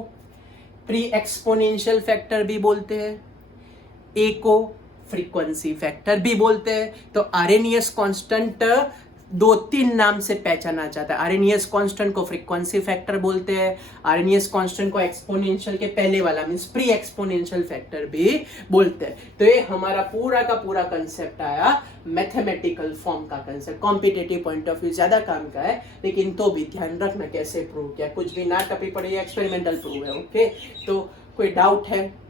प्री एक्सपोनेंशियल फैक्टर भी बोलते हैं, A को फ्रीक्वेंसी फैक्टर भी बोलते हैं। तो आरएनईएस कांस्टेंट 2-3 नाम से पहचाना जाता है। आरएनईएस कांस्टेंट को फ्रीक्वेंसी फैक्टर बोलते हैं, आरएनईएस कांस्टेंट को एक्सपोनेंशियल के पहले वाला मींस प्री एक्सपोनेंशियल फैक्टर भी बोलते हैं। तो ये हमारा पूरा का पूरा कंसेप्ट आया मैथमेटिकल फॉर्म का concept. Competitive point of view ज्यादा काम का है, लेकिन तो भी ध्यान रखना कैसे प्रूव किया। कुछ भी ना टपी पड़े, एक्सपेरिमेंटल प्रूव है। ओके तो कोई डाउट है,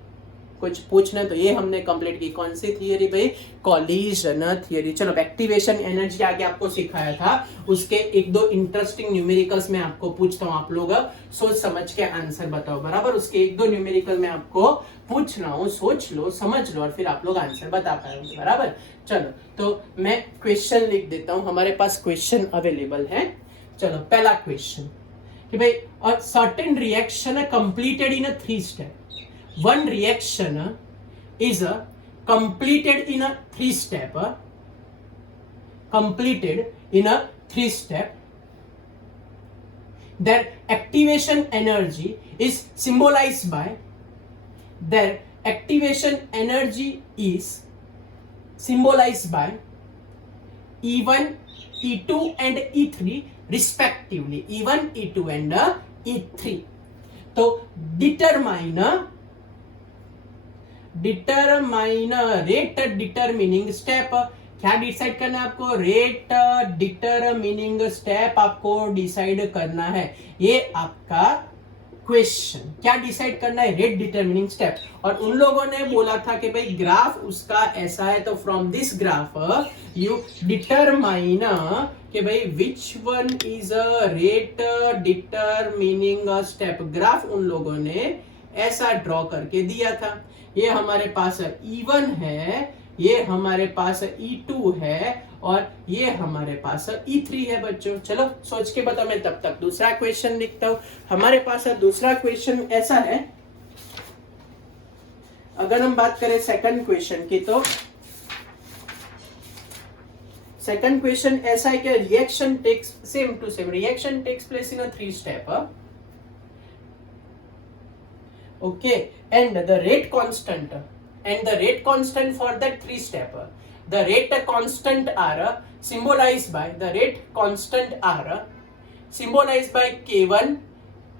कुछ पूछना तो ये हमने कंप्लीट की। कौन सी थियरी भाई? Collision theory. चलो एक्टिवेशन एनर्जी आगे आपको सिखाया था, उसके 1-2 इंटरेस्टिंग न्यूमेरिकल्स में आपको पूछता हूँ। आप लोग सोच समझ के आंसर बताओ बराबर। उसके 1-2 न्यूमेरिकल में आपको पूछ रहा हूँ, सोच लो समझ लो और फिर आप लोग आंसर बता पाएंगे बराबर। चलो तो मैं क्वेश्चन लिख देता हूँ, हमारे पास क्वेश्चन अवेलेबल है। चलो पहला क्वेश्चन कि भाई a certain reaction completed in 3 step. One reaction is completed in a 3 step. Completed in a 3 step. Their activation energy is symbolized by. Their activation energy is symbolized by E1, E2 and E3 respectively. E1, E2 and E3. तो डिटरमाइन रेट डिटरमिनिंग स्टेप। क्या डिसाइड करना है आपको? रेट डिटरमिनिंग स्टेप आपको डिसाइड करना है। ये आपका क्वेश्चन। क्या डिसाइड करना है? Rate determining step. और उन लोगों ने बोला था कि भाई ग्राफ उसका ऐसा है, तो from this graph you determine कि भाई विच one is a rate determining step. Graph उन लोगों ने ऐसा ड्रॉ करके दिया था। ये हमारे पास E1 है, ये हमारे पास E2 है और ये हमारे पास E3 है बच्चों। चलो सोच के बताओ, मैं तब तक दूसरा क्वेश्चन लिखता हूं। हमारे पास दूसरा क्वेश्चन ऐसा है, अगर हम बात करें सेकंड क्वेश्चन की, तो सेकंड क्वेश्चन ऐसा है कि reaction takes same to same, reaction takes place in a 3 step. Okay, and the rate constant for that 3 step, the rate constant are symbolized by K1,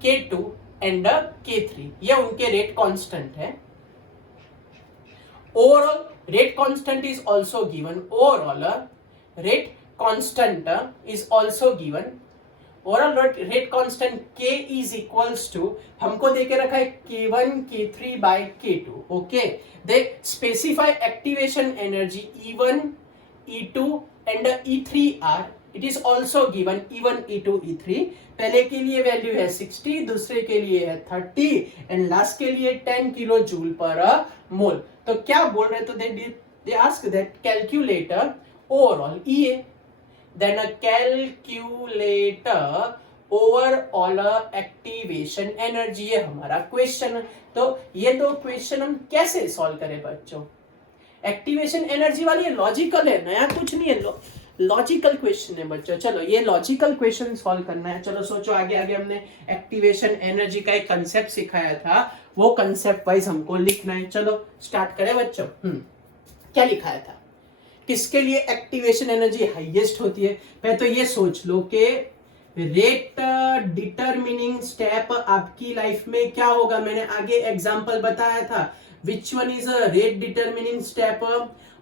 K2 and K3। ये उनके रेट कांस्टेंट है। Overall rate constant is also given. Overall rate constant is also given. Overall rate constant K is equals to, हमको देके रखा है K1 K3 by K2। Okay they specify activation energy E1 E2 and E3 are, it is also given E1 E2 E3। पहले के लिए वैल्यू है 60, दूसरे के लिए है 30 एंड लास्ट के लिए 10 किलो जूल पर मोल। तो क्या बोल रहे, तो they ask that calculate overall EA, then a calculator overall activation energy, ये हमारा क्वेश्चन है। तो ये दो क्वेश्चन हम कैसे सॉल्व करें बच्चों? एक्टिवेशन एनर्जी वाली लॉजिकल है, नया कुछ नहीं है, लॉजिकल क्वेश्चन है बच्चों। चलो ये लॉजिकल क्वेश्चन सॉल्व करना है। चलो सोचो, आगे आगे हमने एक्टिवेशन एनर्जी का एक कंसेप्ट सिखाया था, वो कंसेप्ट वाइज हमको लिखना है। चलो स्टार्ट करें बच्चों। क्या लिखाया था, किसके लिए एक्टिवेशन एनर्जी हाईएस्ट होती है? पहले तो ये सोच लो कि रेट डिटरमिनिंग स्टेप आपकी लाइफ में क्या होगा। मैंने आगे एग्जांपल बताया था, which one is a rate determining step,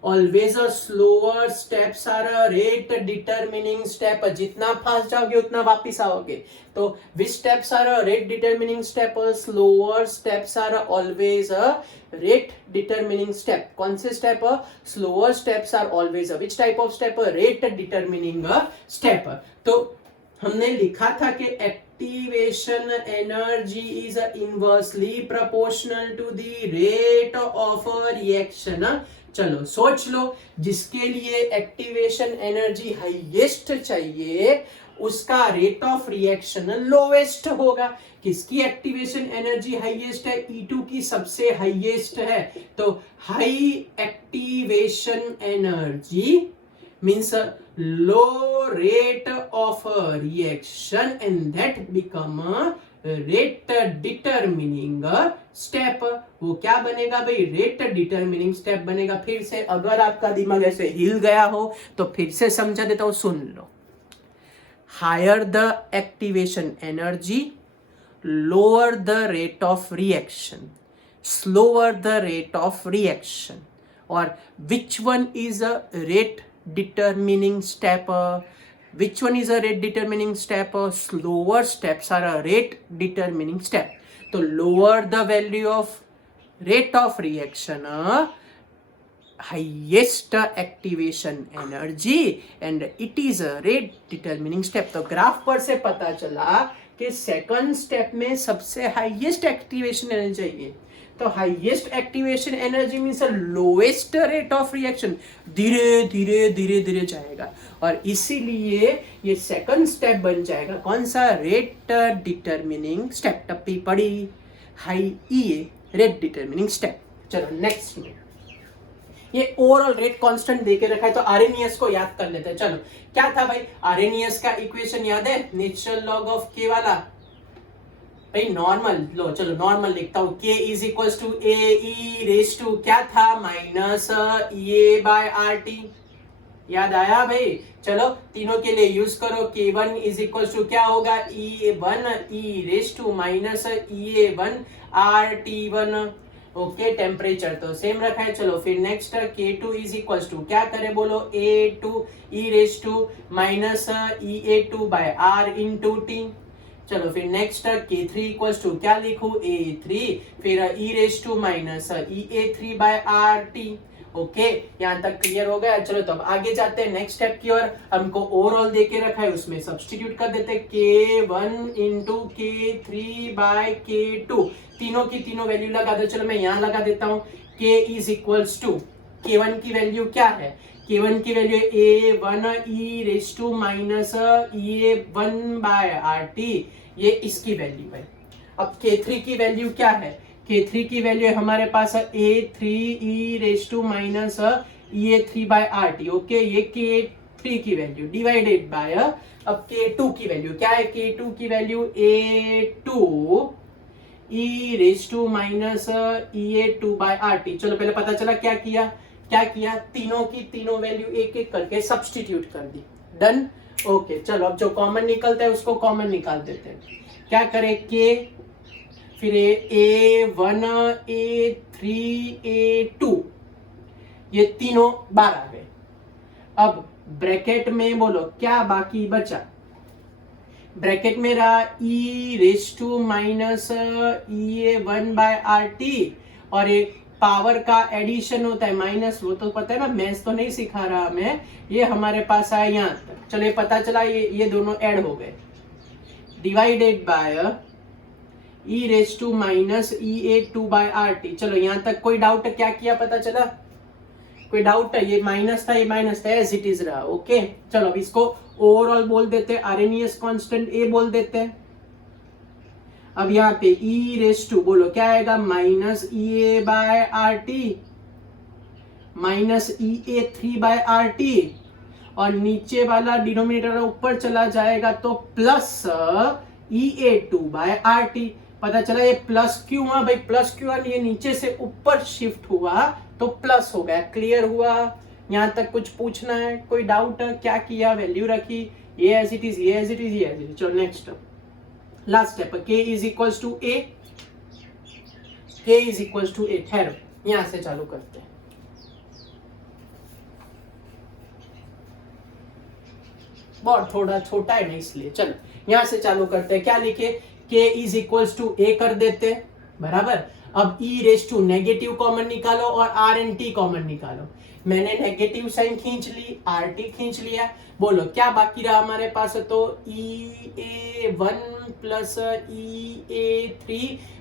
always a slower steps are a rate determining step. जितना फास्ट जाओगे उतना वापिस आओगे। तो which steps are a rate determining step, slower steps are always a rate determining step. कौन से step? Slower steps are always a which type of step? Rate determining step. तो हमने लिखा था कि activation energy is inversely proportional to the rate of reaction. चलो सोच लो, जिसके लिए एक्टिवेशन एनर्जी हाईएस्ट चाहिए उसका रेट ऑफ रिएक्शन लोवेस्ट होगा। किसकी एक्टिवेशन एनर्जी हाईएस्ट है? E2 की सबसे हाईएस्ट है। तो high activation energy means a low rate of reaction and that become a rate determining step। वो क्या बनेगा भाई? रेट डिटरमिनिंग स्टेप बनेगा। फिर से अगर आपका दिमाग ऐसे हिल गया हो तो फिर से समझा देता हूं, सुन लो। Higher the activation energy, lower the rate of reaction, slower the rate of reaction. और which one is a rate determining step, which one is a rate determining step? Slower steps are a rate determining step. तो lower the value of rate of reaction, highest activation energy and it is a rate determining step। तो ग्राफ पर से पता चला कि सेकंड स्टेप में सबसे हाईएस्ट एक्टिवेशन एनर्जी चाहिए। तो highest activation energy means lowest rate of reaction, धीरे धीरे धीरे धीरे जाएगा और इसीलिए ये सेकंड स्टेप बन जाएगा। कौन सा? Rate determining step. टप्पी पड़ी, हाई ईए, रेट डिटरमिनिंग स्टेप। चलो नेक्स्ट में ये ओवरऑल रेट कांस्टेंट देके रखा है, तो आरएनईएस को याद कर लेते हैं। चलो क्या था भाई आरएनईएस का इक्वेशन याद है? नेचुरल लॉग ऑफ के वाला भाई, नॉर्मल लो। चलो नॉर्मल लिखता हूं, k is equal to A E raise to क्या था? Minus A by R T. याद आया भाई? चलो तीनों के लिए यूज करो। k1 इज इक्वल टू क्या होगा? e1 e raise to minus e1 rt1। ओके, टेम्परेचर तो सेम रखा है। चलो फिर next k2 is equal to क्या करे बोलो? a2 e raise to minus e a2 by r into T. चलो फिर नेक्स्ट k3 इक्वल्स टू क्या लिखूं? a3 फिर e raise to minus ea3 by rt। Okay, यहां तक क्लियर हो गया। चलो तो अब आगे जाते हैं नेक्स्ट स्टेप की ओर। हमको ओवरऑल देके रखा है, उसमें सब्स्टिट्यूट कर देते हैं k1 into k3 bye k2। तीनों की तीनों वैल्यू लगा दो। चलो मैं यहां लगा देता हूं, k is equals to k1 की वैल्यू क्या है? k1 की value a1 e raise to minus e1 by rt, ये इसकी वैल्यू है। अब k3 की वैल्यू क्या है? k3 की वैल्यू हमारे पास है a3 e raise to minus e3 by rt। Okay, ये k3 की वैल्यू डिवाइडेड बाय अब k2 की वैल्यू क्या है? k2 की value a2 e raise to minus e2 by rt। चलो पहले पता चला क्या किया, तीनों की तीनों वैल्यू एक एक करके सब्स्टिट्यूट कर दी। डन। ओके, चलो अब जो कॉमन निकलता है उसको कॉमन निकाल देते हैं। क्या करें? k फिर a1 a3 a2, ये तीनों 12 आ गए। अब ब्रैकेट में बोलो क्या बाकी बचा? ब्रैकेट में रहा e raise to minus e1 by rt और एक पावर का एडिशन होता है माइनस, वो तो पता है ना, मैथ्स तो नहीं सिखा रहा मैं, ये हमारे पास आया यहाँ तक। चलो ये पता चला, ये दोनों ऐड हो गए। Divided by e raise to minus EA2 by RT। चलो यहां तक कोई डाउट है? क्या किया पता चला? कोई डाउट है? ये माइनस था, ये माइनस था, एज इट इज रहा। ओके चलो अब इसको ओवरऑल बोल देते हैं, आरएनएस कांस्टेंट ए बोल देते हैं। अब यहाँ पे e रेज टू बोलो क्या आएगा? Minus EA by RT minus EA3 by RT, और नीचे वाला डिनोमिनेटर ऊपर चला जाएगा तो प्लस EA2 बाय RT। पता चला ये प्लस क्यों हुआ भाई? प्लस क्यों हुआ? ये नीचे से ऊपर शिफ्ट हुआ तो प्लस हो गया। क्लियर हुआ? यहां तक कुछ पूछना है? कोई डाउट है? क्या किया? वैल्यू रखी, ये एज इट इज, ये एज इट इज, ये एज इट इज। चलो next last step, k is equals to a, k is equals to a। ठहरो यहां से चालू करते हैं। बहुत थोड़ा छोटा है ना इसलिए। चलो यहां से चालू करते हैं। क्या लिखे? k is equals to a कर देते हैं, बराबर। अब e raise to negative common निकालो और r एंड t कॉमन निकालो। मैंने नेगेटिव साइन खींच ली, RT खींच लिया। बोलो क्या बाकी रहा हमारे पास? तो EA1 plus EA3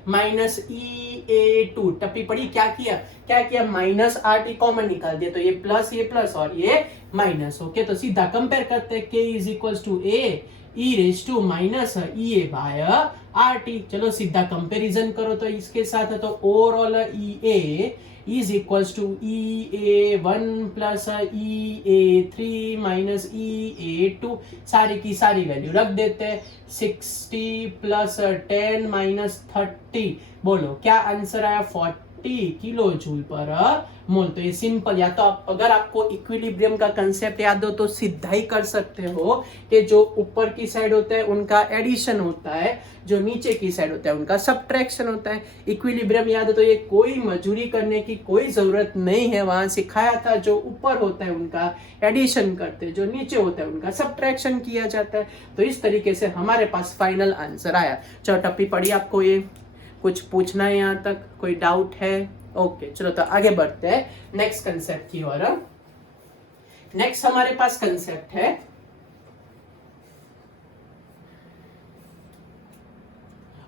minus EA2। टप्पी पड़ी, क्या किया? क्या किया? माइनस RT कॉमन निकाल दिया, तो ये प्लस और ये माइनस। ओके तो सीधा कंपेयर करते हैं। k is equals to a e raise to minus EA by RT। चलो सीधा कंपैरिजन करो तो इसके साथ है, तो overall EA is equals to EA1 plus EA3 minus EA2। सारी की सारी वैल्यू रख देते हैं। 60 प्लस 10 माइनस 30, बोलो क्या आंसर आया? 40 किलो जूल पर मोल। तो ये सिंपल, या तो आप अगर आपको इक्विलिब्रियम का कंसेप्ट याद हो तो सीधा ही कर सकते हो कि जो ऊपर की साइड होता है उनका एडिशन होता है, जो नीचे की साइड होता है उनका सब्ट्रैक्शन होता है। इक्विलिब्रियम याद हो तो ये कोई मजूरी करने की कोई जरूरत नहीं है। वहां सिखाया था जो ऊपर होता है उनका एडिशन करते हैं, जो नीचे होता है उनका सब्ट्रैक्शन किया जाता है। तो इस तरीके से हमारे पास फाइनल आंसर आया। चलो टप्पी पड़ी, आपको ये कुछ पूछना है यहाँ तक? कोई डाउट है? ओके चलो तो आगे बढ़ते हैं नेक्स्ट कंसेप्ट की ओर। नेक्स्ट हमारे पास कंसेप्ट है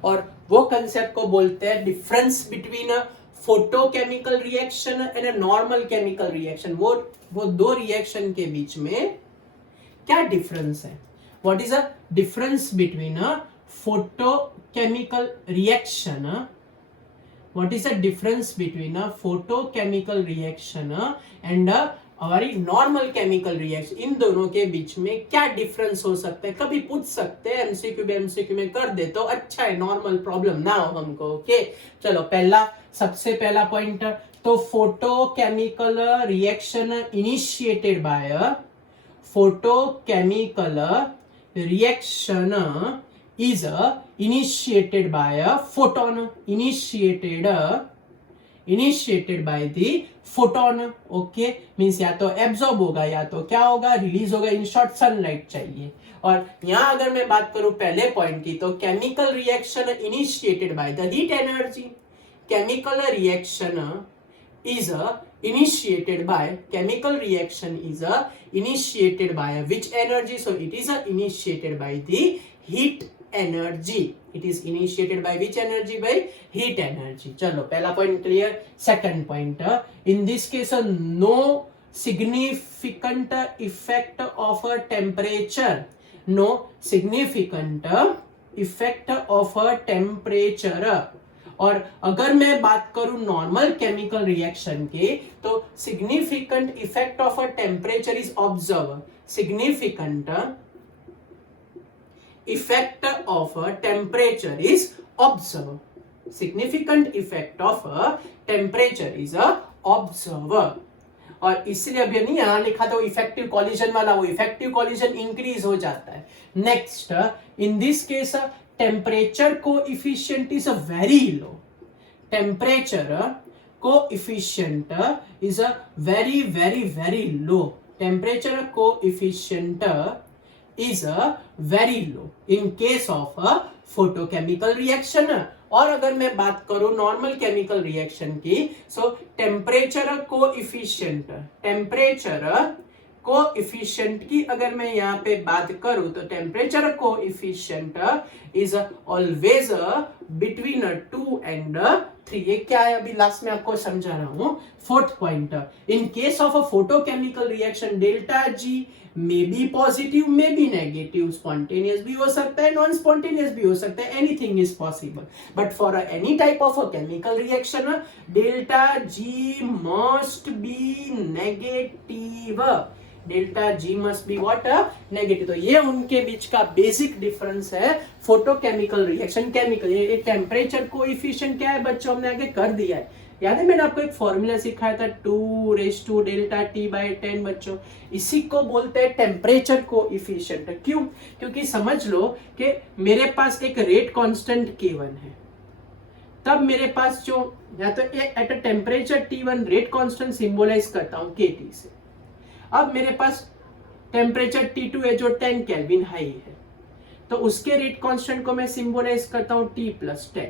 और वो कंसेप्ट को बोलते हैं difference between a photochemical reaction and a normal chemical reaction. वो दो रिएक्शन के बीच में क्या डिफरेंस है? What is a difference between a photochemical reaction? What is the difference between a photochemical reaction and हमारी नॉर्मल केमिकल रिएक्शन? इन दोनों के बीच में क्या डिफरेंस हो सकता है? कभी पूछ सकते हैं, एमसीक्यू में कर दे तो अच्छा है, नॉर्मल प्रॉब्लम ना हो हमको। ओके चलो सबसे पहला पॉइंट, तो photochemical reaction initiated by photochemical reaction is initiated by a photon, initiated by the photon. Okay means या तो एब्जॉर्ब होगा या तो क्या होगा? रिलीज होगा। इन शॉर्ट सनलाइट चाहिए। और यहां अगर मैं बात करूं पहले पॉइंट की, तो chemical reaction initiated by the heat energy. Chemical reaction is initiated by which energy? So it is initiated by the heat energy. It is initiated by which energy? By heat energy. चलो पहला point clear. Second point, in this case no significant effect of a temperature. No significant effect of a temperature. और अगर मैं बात करूं नॉर्मल केमिकल रिएक्शन के, तो significant effect of a temperature is observe. Significant effect of a temperature is observed. Significant effect of a temperature is a observer. और इसलिए अभी नहीं यहां लिखा था इफेक्टिव कॉलिजन वाला, वो इफेक्टिव कॉलिजन इंक्रीज हो जाता है। Next, in this case temperature coefficient is very low. Temperature coefficient is very very very low. Temperature coefficient is very low in case of a photochemical reaction. और अगर मैं बात करूं नॉर्मल केमिकल रिएक्शन की, सो टेम्परेचर कोएफिशिएंट की अगर मैं यहाँ पे बात करूं तो temperature coefficient is always between 2 and 3। ये क्या है अभी लास्ट में आपको समझा रहा हूं। Fourth point, in case of a photochemical reaction delta G may be positive may be negative, spontaneous भी हो सकता है, नॉन स्पॉन्टेनियस भी हो सकता है, anything is possible, but for any type of a chemical reaction delta G must be negative, delta G must be what negative. तो ये उनके बीच का बेसिक डिफरेंस है फोटोकेमिकल रिएक्शन केमिकल। ये टेम्परेचर कोएफिशिएंट क्या है बच्चों, हमने आगे कर दिया है, याद है मैंने आपको एक फॉर्मूला सिखाया था 2 डेल्टा टी बाय 10 बच्चों, इसी को बोलते हैं टेम्परेचर कोएफिशिएंट। क्यों? क्योंकि समझ लो कि मेरे पास एक रेट कांस्टेंट K1 है, तब मेरे पास जो या तो at a temperature T1 rate constant symbolize करता हूं KT से। अब मेरे पास टेम्परेचर T2 है जो 10 केल्विन हाई है, तो उसके रेट कांस्टेंट को मैं सिंबलाइज करता हूं T प्लस 10।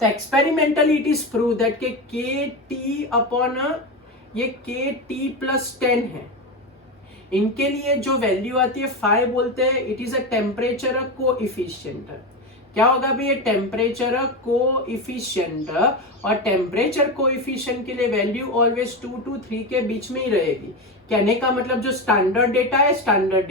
तो experimentally it is prove that के KT अपॉन ये KT प्लस 10 है, इनके लिए जो वैल्यू आती है 5 बोलते हैं it is a temperature coefficient. क्या होगा भाई, ये टेम्परेचर कोएफिशिएंट, और टेम्परेचर कोएफिशिएंट के लिए वैल्यू ऑलवेज 2 to 3 के बीच में ही रहेगी। कहने का मतलब जो स्टैंडर्ड डेटा है, standard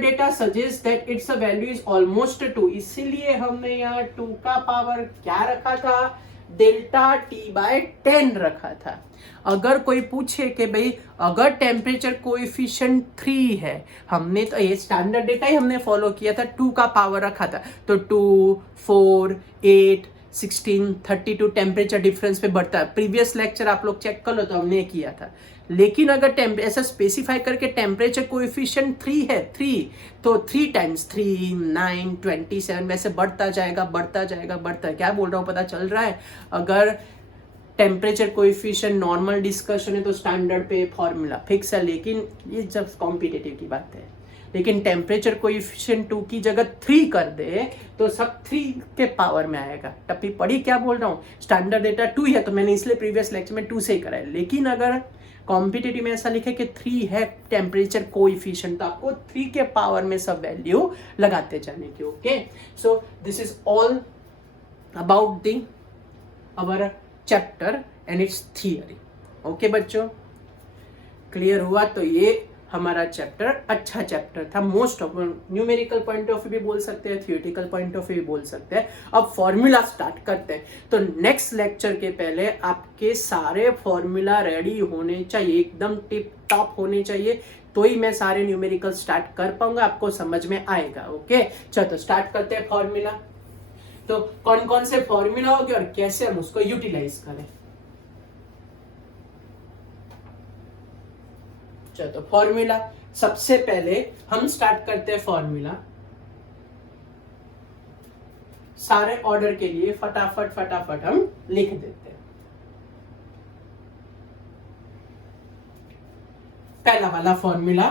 data suggest that it's a value is almost 2, इसीलिए हमने यहाँ 2 का पावर क्या रखा था, डेल्टा टी बाय 10 रखा था। अगर कोई पूछे कि भाई अगर टेम्परेचर कोएफिशिएंट 3 है, हमने तो ये स्टैंडर्ड डेटा ही हमने फॉलो किया था, 2 का पावर रखा था, तो 2, 4, 8, 16, 32 टेम्परेचर डिफरेंस पे बढ़ता है। प्रीवियस लेक्चर आप लोग चेक कर लो, तो हमने किया था। लेकिन अगर ऐसा स्पेसिफाई करके टेम्परेचर कोएफिशिएंट 3 है, 3 तो 3 टाइम्स 3 9 27 वैसे बढ़ता जाएगा बढ़ता जाएगा बढ़ता है। क्या बोल रहा हूँ पता चल रहा है? अगर टेम्परेचर कोएफिशिएंट नॉर्मल डिस्कशन है तो स्टैंडर्ड पे फॉर्मूला फिक्स है, लेकिन ये जब कॉम्पिटिटिव की बात है, लेकिन टेम्परेचर कोएफिशिएंट 2 की जगह 3 कर दे तो सब 3 के पावर में आएगा। टप्पी पड़ी, क्या बोल रहा हूँ, स्टैंडर्ड डेटा 2 है तो मैंने इसलिए प्रीवियस लेक्चर में 2 से ही करा है, लेकिन अगर कॉम्पिटिटिव में ऐसा लिखे कि 3 है टेम्परेचर कोएफिशिएंट, तो आपको 3 के पावर में सब वैल्यू लगाते जाने की। Okay, so this is all about the our chapter and it's theory. Okay बच्चों, क्लियर हुआ? तो ये हमारा चैप्टर अच्छा चैप्टर था, most of numerical point of view भी बोल सकते हैं, थियोरेटिकल पॉइंट ऑफ व्यू भी बोल सकते हैं। अब फॉर्मूला स्टार्ट करते हैं, तो नेक्स्ट लेक्चर के पहले आपके सारे फॉर्मूला रेडी होने चाहिए, एकदम टिप टॉप होने चाहिए, तो ही मैं सारे न्यूमेरिकल स्टार्ट कर पाऊंगा, आपको समझ में आएगा। ओके चलो तो स्टार्ट करते हैं फॉर्मूला। तो कौन कौन से फॉर्मूला होंगे और कैसे हम उसको यूटिलाइज करें। चलो तो फॉर्मूला, सबसे पहले हम स्टार्ट करते हैं फॉर्मूला सारे ऑर्डर के लिए, फटाफट हम लिख देते हैं। पहला वाला फॉर्मूला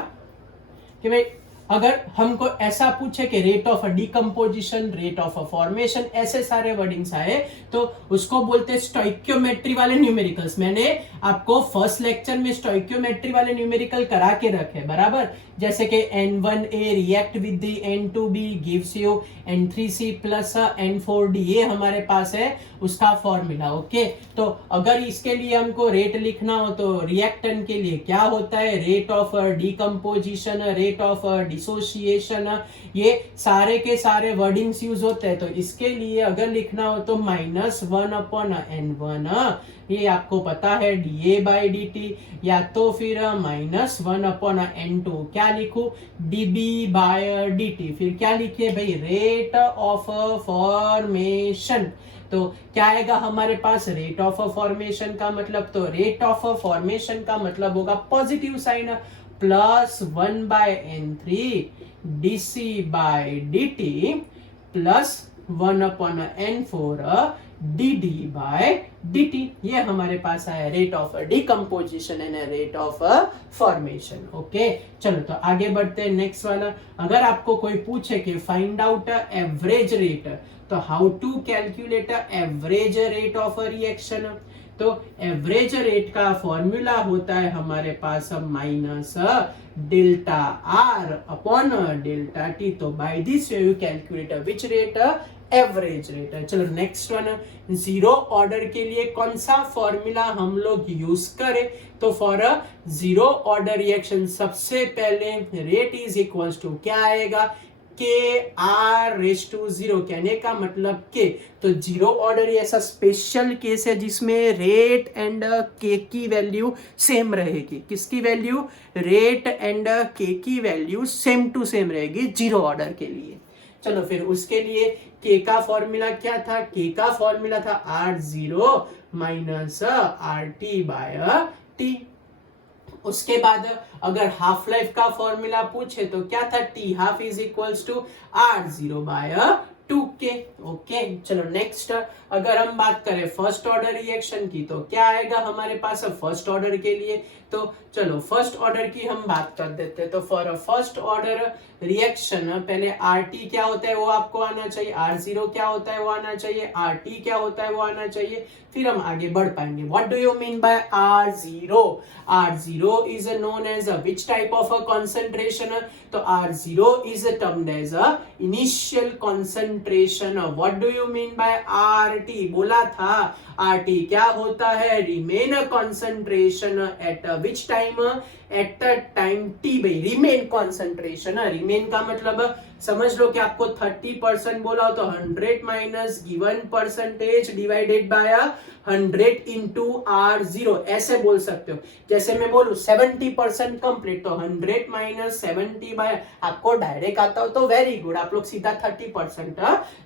कि भाई अगर हमको ऐसा पूछे कि rate of decomposition, rate of formation, ऐसे सारे वर्डिंग्स आए तो उसको बोलते हैं स्टोइकियोमेट्री वाले न्यूमेरिकल्स। मैंने आपको फर्स्ट लेक्चर में स्टोइकियोमेट्री वाले न्यूमेरिकल करा के रखे, बराबर, जैसे कि N1A react with the N2B gives you N3C plus N4D, ये हमारे पास है उसका फॉर्मूला। ओके, तो अगर इसके लिए हमको रेट लिखना हो तो रिएक्टेंट के लिए क्या होता है, rate of decomposition, rate of dissociation, ये सारे के सारे वर्डिंग्स यूज होते हैं। तो इसके लिए अगर लिखना हो तो -1/N1, ये आपको पता है dA/dt, या तो फिर -1/N2, क्या लिखूं, dB/dt, फिर क्या लिखिए भाई, रेट ऑफ फॉर्मेशन। तो क्या आएगा हमारे पास, रेट ऑफ फॉर्मेशन का मतलब, तो रेट ऑफ फॉर्मेशन का मतलब होगा positive sign, +1/N3 dC/dt plus 1/N4 dd/dt, ये हमारे पास आया rate of decomposition and rate of formation. Okay चलो तो आगे बढ़ते हैं नेक्स्ट वाला। अगर आपको कोई पूछे कि फाइंड आउट एवरेज रेट, तो how to calculate average rate of reaction, तो एवरेज रेट का फॉर्मूला होता है हमारे पास minus delta R upon delta T. तो by this you calculate which rate, average rate है। चलो नेक्स्ट वन, जीरो ऑर्डर के लिए कौन सा फॉर्मूला हम लोग यूज करें? तो for a zero order reaction सबसे पहले रेट इज इक्वल्स टू क्या आएगा, के आर रेस टू जीरो, कहने का मतलब के। तो जीरो ऑर्डर ऐसा स्पेशल केस है जिसमें रेट एंड के की वैल्यू सेम रहेगी। किसकी वैल्यू? रेट एंड के की वैल्यू सेम टू सेम रहेगी जीरो ऑर्डर के लिए। चलो फिर उसके लिए के का फॉर्मूला क्या था? के का फॉर्मूला था R zero minus R T by T. उसके बाद अगर हाफ लाइफ का फॉर्मूला पूछे तो क्या था? T half is equals to R zero by 2k। Okay, चलो नेक्स्ट अगर हम बात करें फर्स्ट ऑर्डर रिएक्शन की तो क्या आएगा हमारे पास फर्स्ट ऑर्डर के लिए? तो चलो फर्स्ट ऑर्डर की हम बात कर देते हैं। तो फॉर फर्स्ट ऑर्डर रिएक्शन पहले आर टी क्या होता है वो आपको आना चाहिए, आर जीरो क्या होता है वो आना चाहिए, आर टी क्या होता है वो आना चाहिए, फिर हम आगे बढ़ पाएंगे। What do you mean by R zero? R zero is known as which type of a concentration? तो R zero is termed as a initial concentration. What do you mean by R T? बोला था आर टी क्या होता है? Remain concentration at which time? At time T by remain concentration. Remain का मतलब समझ लो कि आपको 30% बोला हो तो 100 minus given percentage divided by 100 into R zero, ऐसे बोल सकते हो। जैसे मैं बोलूं 70% कंप्लीट तो 100 माइनस 70 बाय, आपको डायरेक्ट आता हो तो वेरी गुड, आप लोग सीधा 30%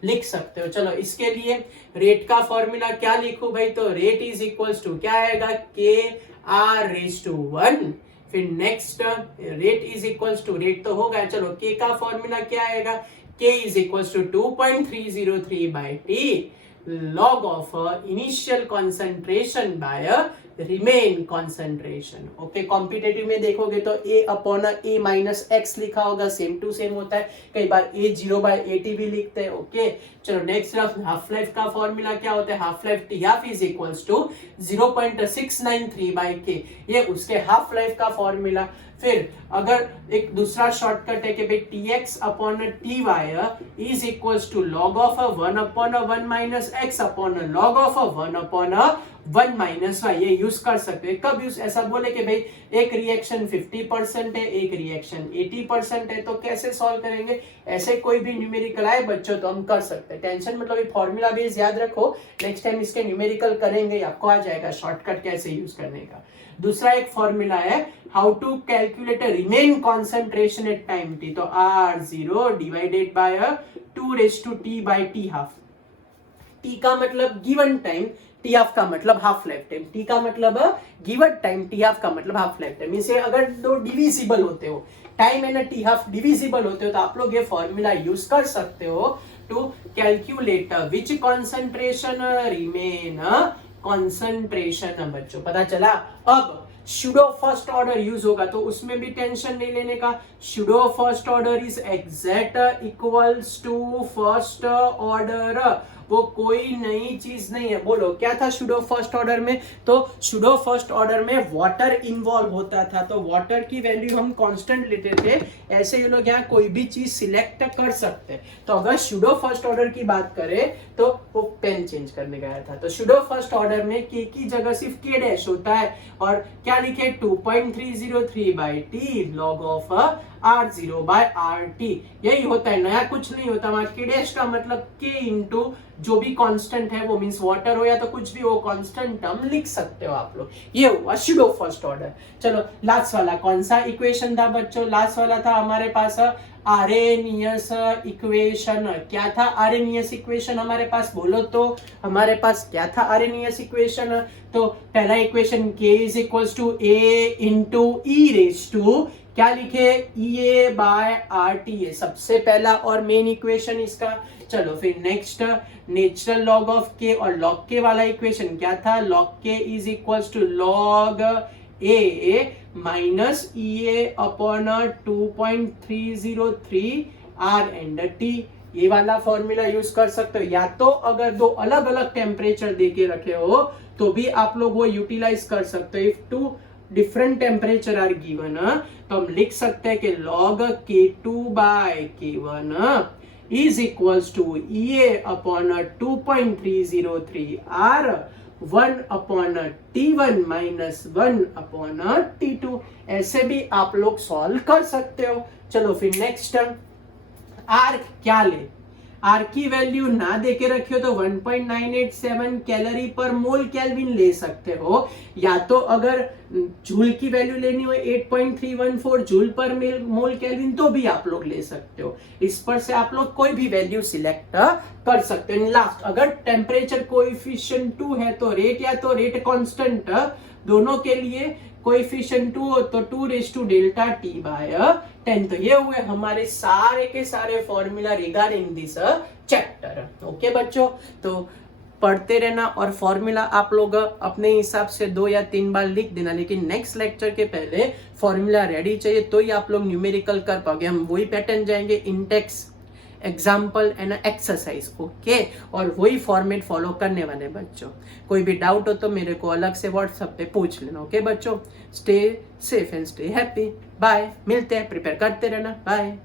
लिख सकते हो। चलो इसके लिए रेट का फॉर्मूला क्या लिखूं भाई? तो रेट इज इक्वल्स टू क्या आएगा? के आर रेज टू 1। फिर next rate is equals to, rate तो हो गया, चलो के का फॉर्मूला क्या आएगा? K is equals to 2.303 by T log of initial concentration by remain concentration। Okay, competitive में देखोगे तो a upon a minus X लिखा होगा, सेम टू सेम होता है। कई बार a zero by A T भी लिखते हैं। ओके, चलो नेक्स्ट हाफ लाइफ का फॉर्मूला क्या होता है? Half life T half is equals to 0.693 by K, ये उसके हाफ लाइफ का फॉर्मूला। फिर अगर एक दूसरा शॉर्टकट है कि भाई T X upon T Y is equals to log of 1 upon 1 minus X upon log of 1 upon 1 minus Y, ये यूज कर सकते हैं। कब यूज? ऐसा बोले कि भाई एक रिएक्शन 50% है, एक रिएक्शन 80% है, तो कैसे सॉल्व करेंगे? ऐसे कोई भी न्यूमेरिकल आए बच्चों तो हम कर सकते हैं। टेंशन मतलब ये फॉर्मूला बेस याद रखो, नेक्स्ट टाइम इसके न्यूमेरिकल करेंगे आपको आ जाएगा शॉर्टकट कैसे यूज करने का। दूसरा एक फॉर्मूला है how to calculate remain concentration at time T. तो R zero divided by 2 raise to T by T half. T का मतलब गिवन टाइम, टी हाफ का मतलब हाफ लाइफ टाइम। टी का मतलब गिवन टाइम, टी हाफ का मतलब हाफ लाइफ टाइम। इसे अगर दो डिविजिबल होते हो, time and T half divisible होते हो, तो आप लोग ये फॉर्मूला यूज कर सकते हो to calculate which concentration remain concentration. बच्चों पता चला? अब शुडो फर्स्ट ऑर्डर यूज होगा तो उसमें भी टेंशन नहीं लेने का। Pseudo first order is exact equals to first order, वो कोई नई चीज नहीं है। बोलो क्या था शुडो फर्स्ट ऑर्डर में? तो शुडो फर्स्ट ऑर्डर में वाटर इन्वॉल्व होता था, तो वाटर की वैल्यू हम कांस्टेंट लेते थे। ऐसे ये लोग यहाँ कोई भी चीज सिलेक्ट कर सकते। तो अगर शुडो फर्स्ट ऑर्डर की बात करें तो वो पेन चेंज करने गया था, तो शुडो फर्स्ट ऑर्डर में के की जगह सिर्फ के डैश होता है और क्या लिखे 2.303 by T log of R zero by R T, यही होता है, नया कुछ नहीं होता। वहां के डैश का मतलब के इंटू जो भी कांस्टेंट है वो मींस वाटर हो या तो कुछ भी, वो कांस्टेंट टर्म लिख सकते हो आप लोग। ये हुआ शुडो फर्स्ट ऑर्डर। चलो लास्ट वाला कौन सा इक्वेशन था बच्चों? लास्ट वाला था हमारे पास आरेनियस इक्वेशन। क्या था आरेनियस इक्वेशन हमारे पास? बोलो तो हमारे पास क्या था आरेनियस इक्वेशन? तो पहला equation k is equals to a into E raise to क्या लिखे EA बाय RT, ये सबसे पहला और मेन इक्वेशन इसका। चलो फिर नेक्स्ट नेचुरल लॉग ऑफ के, और लॉग के वाला इक्वेशन क्या था? Log K is equals to log A minus EA upon 2.303 R and T। ये वाला फॉर्मूला यूज कर सकते हो, या तो अगर दो अलग अलग टेम्परेचर देके रखे हो तो भी आप लोग वो यूटिलाइज कर सकते हो। If two different temperature are given, तो हम लिख सकते हैं कि log K2 by K1 is equals to EA upon 2.303 R 1 upon T1 minus 1 upon T2। ऐसे भी आप लोग सॉल्व कर सकते हो। चलो फिर नेक्स्ट, आर क्या ले, आर की वैल्यू ना देके रखी हो तो 1.987 कैलोरी पर मोल केल्विन ले सकते हो, या तो अगर जूल की वैल्यू लेनी हो 8.314 जूल पर मोल केल्विन तो भी आप लोग ले सकते हो। इस पर से आप लोग कोई भी वैल्यू सिलेक्ट कर सकते हो। लास्ट, अगर टेम्परेचर कोएफिशिएंट 2 है तो रेट या तो रेट कांस्टेंट, दोनों के लिए कोएफिशिएंट 2 हो तो 2 raise to delta T by 10। तो ये हुए हमारे सारे के सारे formula regarding this chapter. Okay बच्चों, तो पढ़ते रहना और फॉर्मूला आप लोग अपने हिसाब से 2 या 3 बार लिख देना, लेकिन नेक्स्ट लेक्चर के पहले फॉर्मूला रेडी चाहिए तो ही आप लोग न्यूमेरिकल कर पाओगे। हम वही पैटर्न जाएंगे, index, example and exercise. Okay, और वही फॉर्मेट फॉलो करने वाले बच्चों। कोई भी डाउट हो तो मेरे को अलग से व्हाट्सएप पे पूछ लेना। ओके बच्चों, stay safe and stay happy. Bye, मिलते हैं, प्रिपेयर करते रहना। बाय।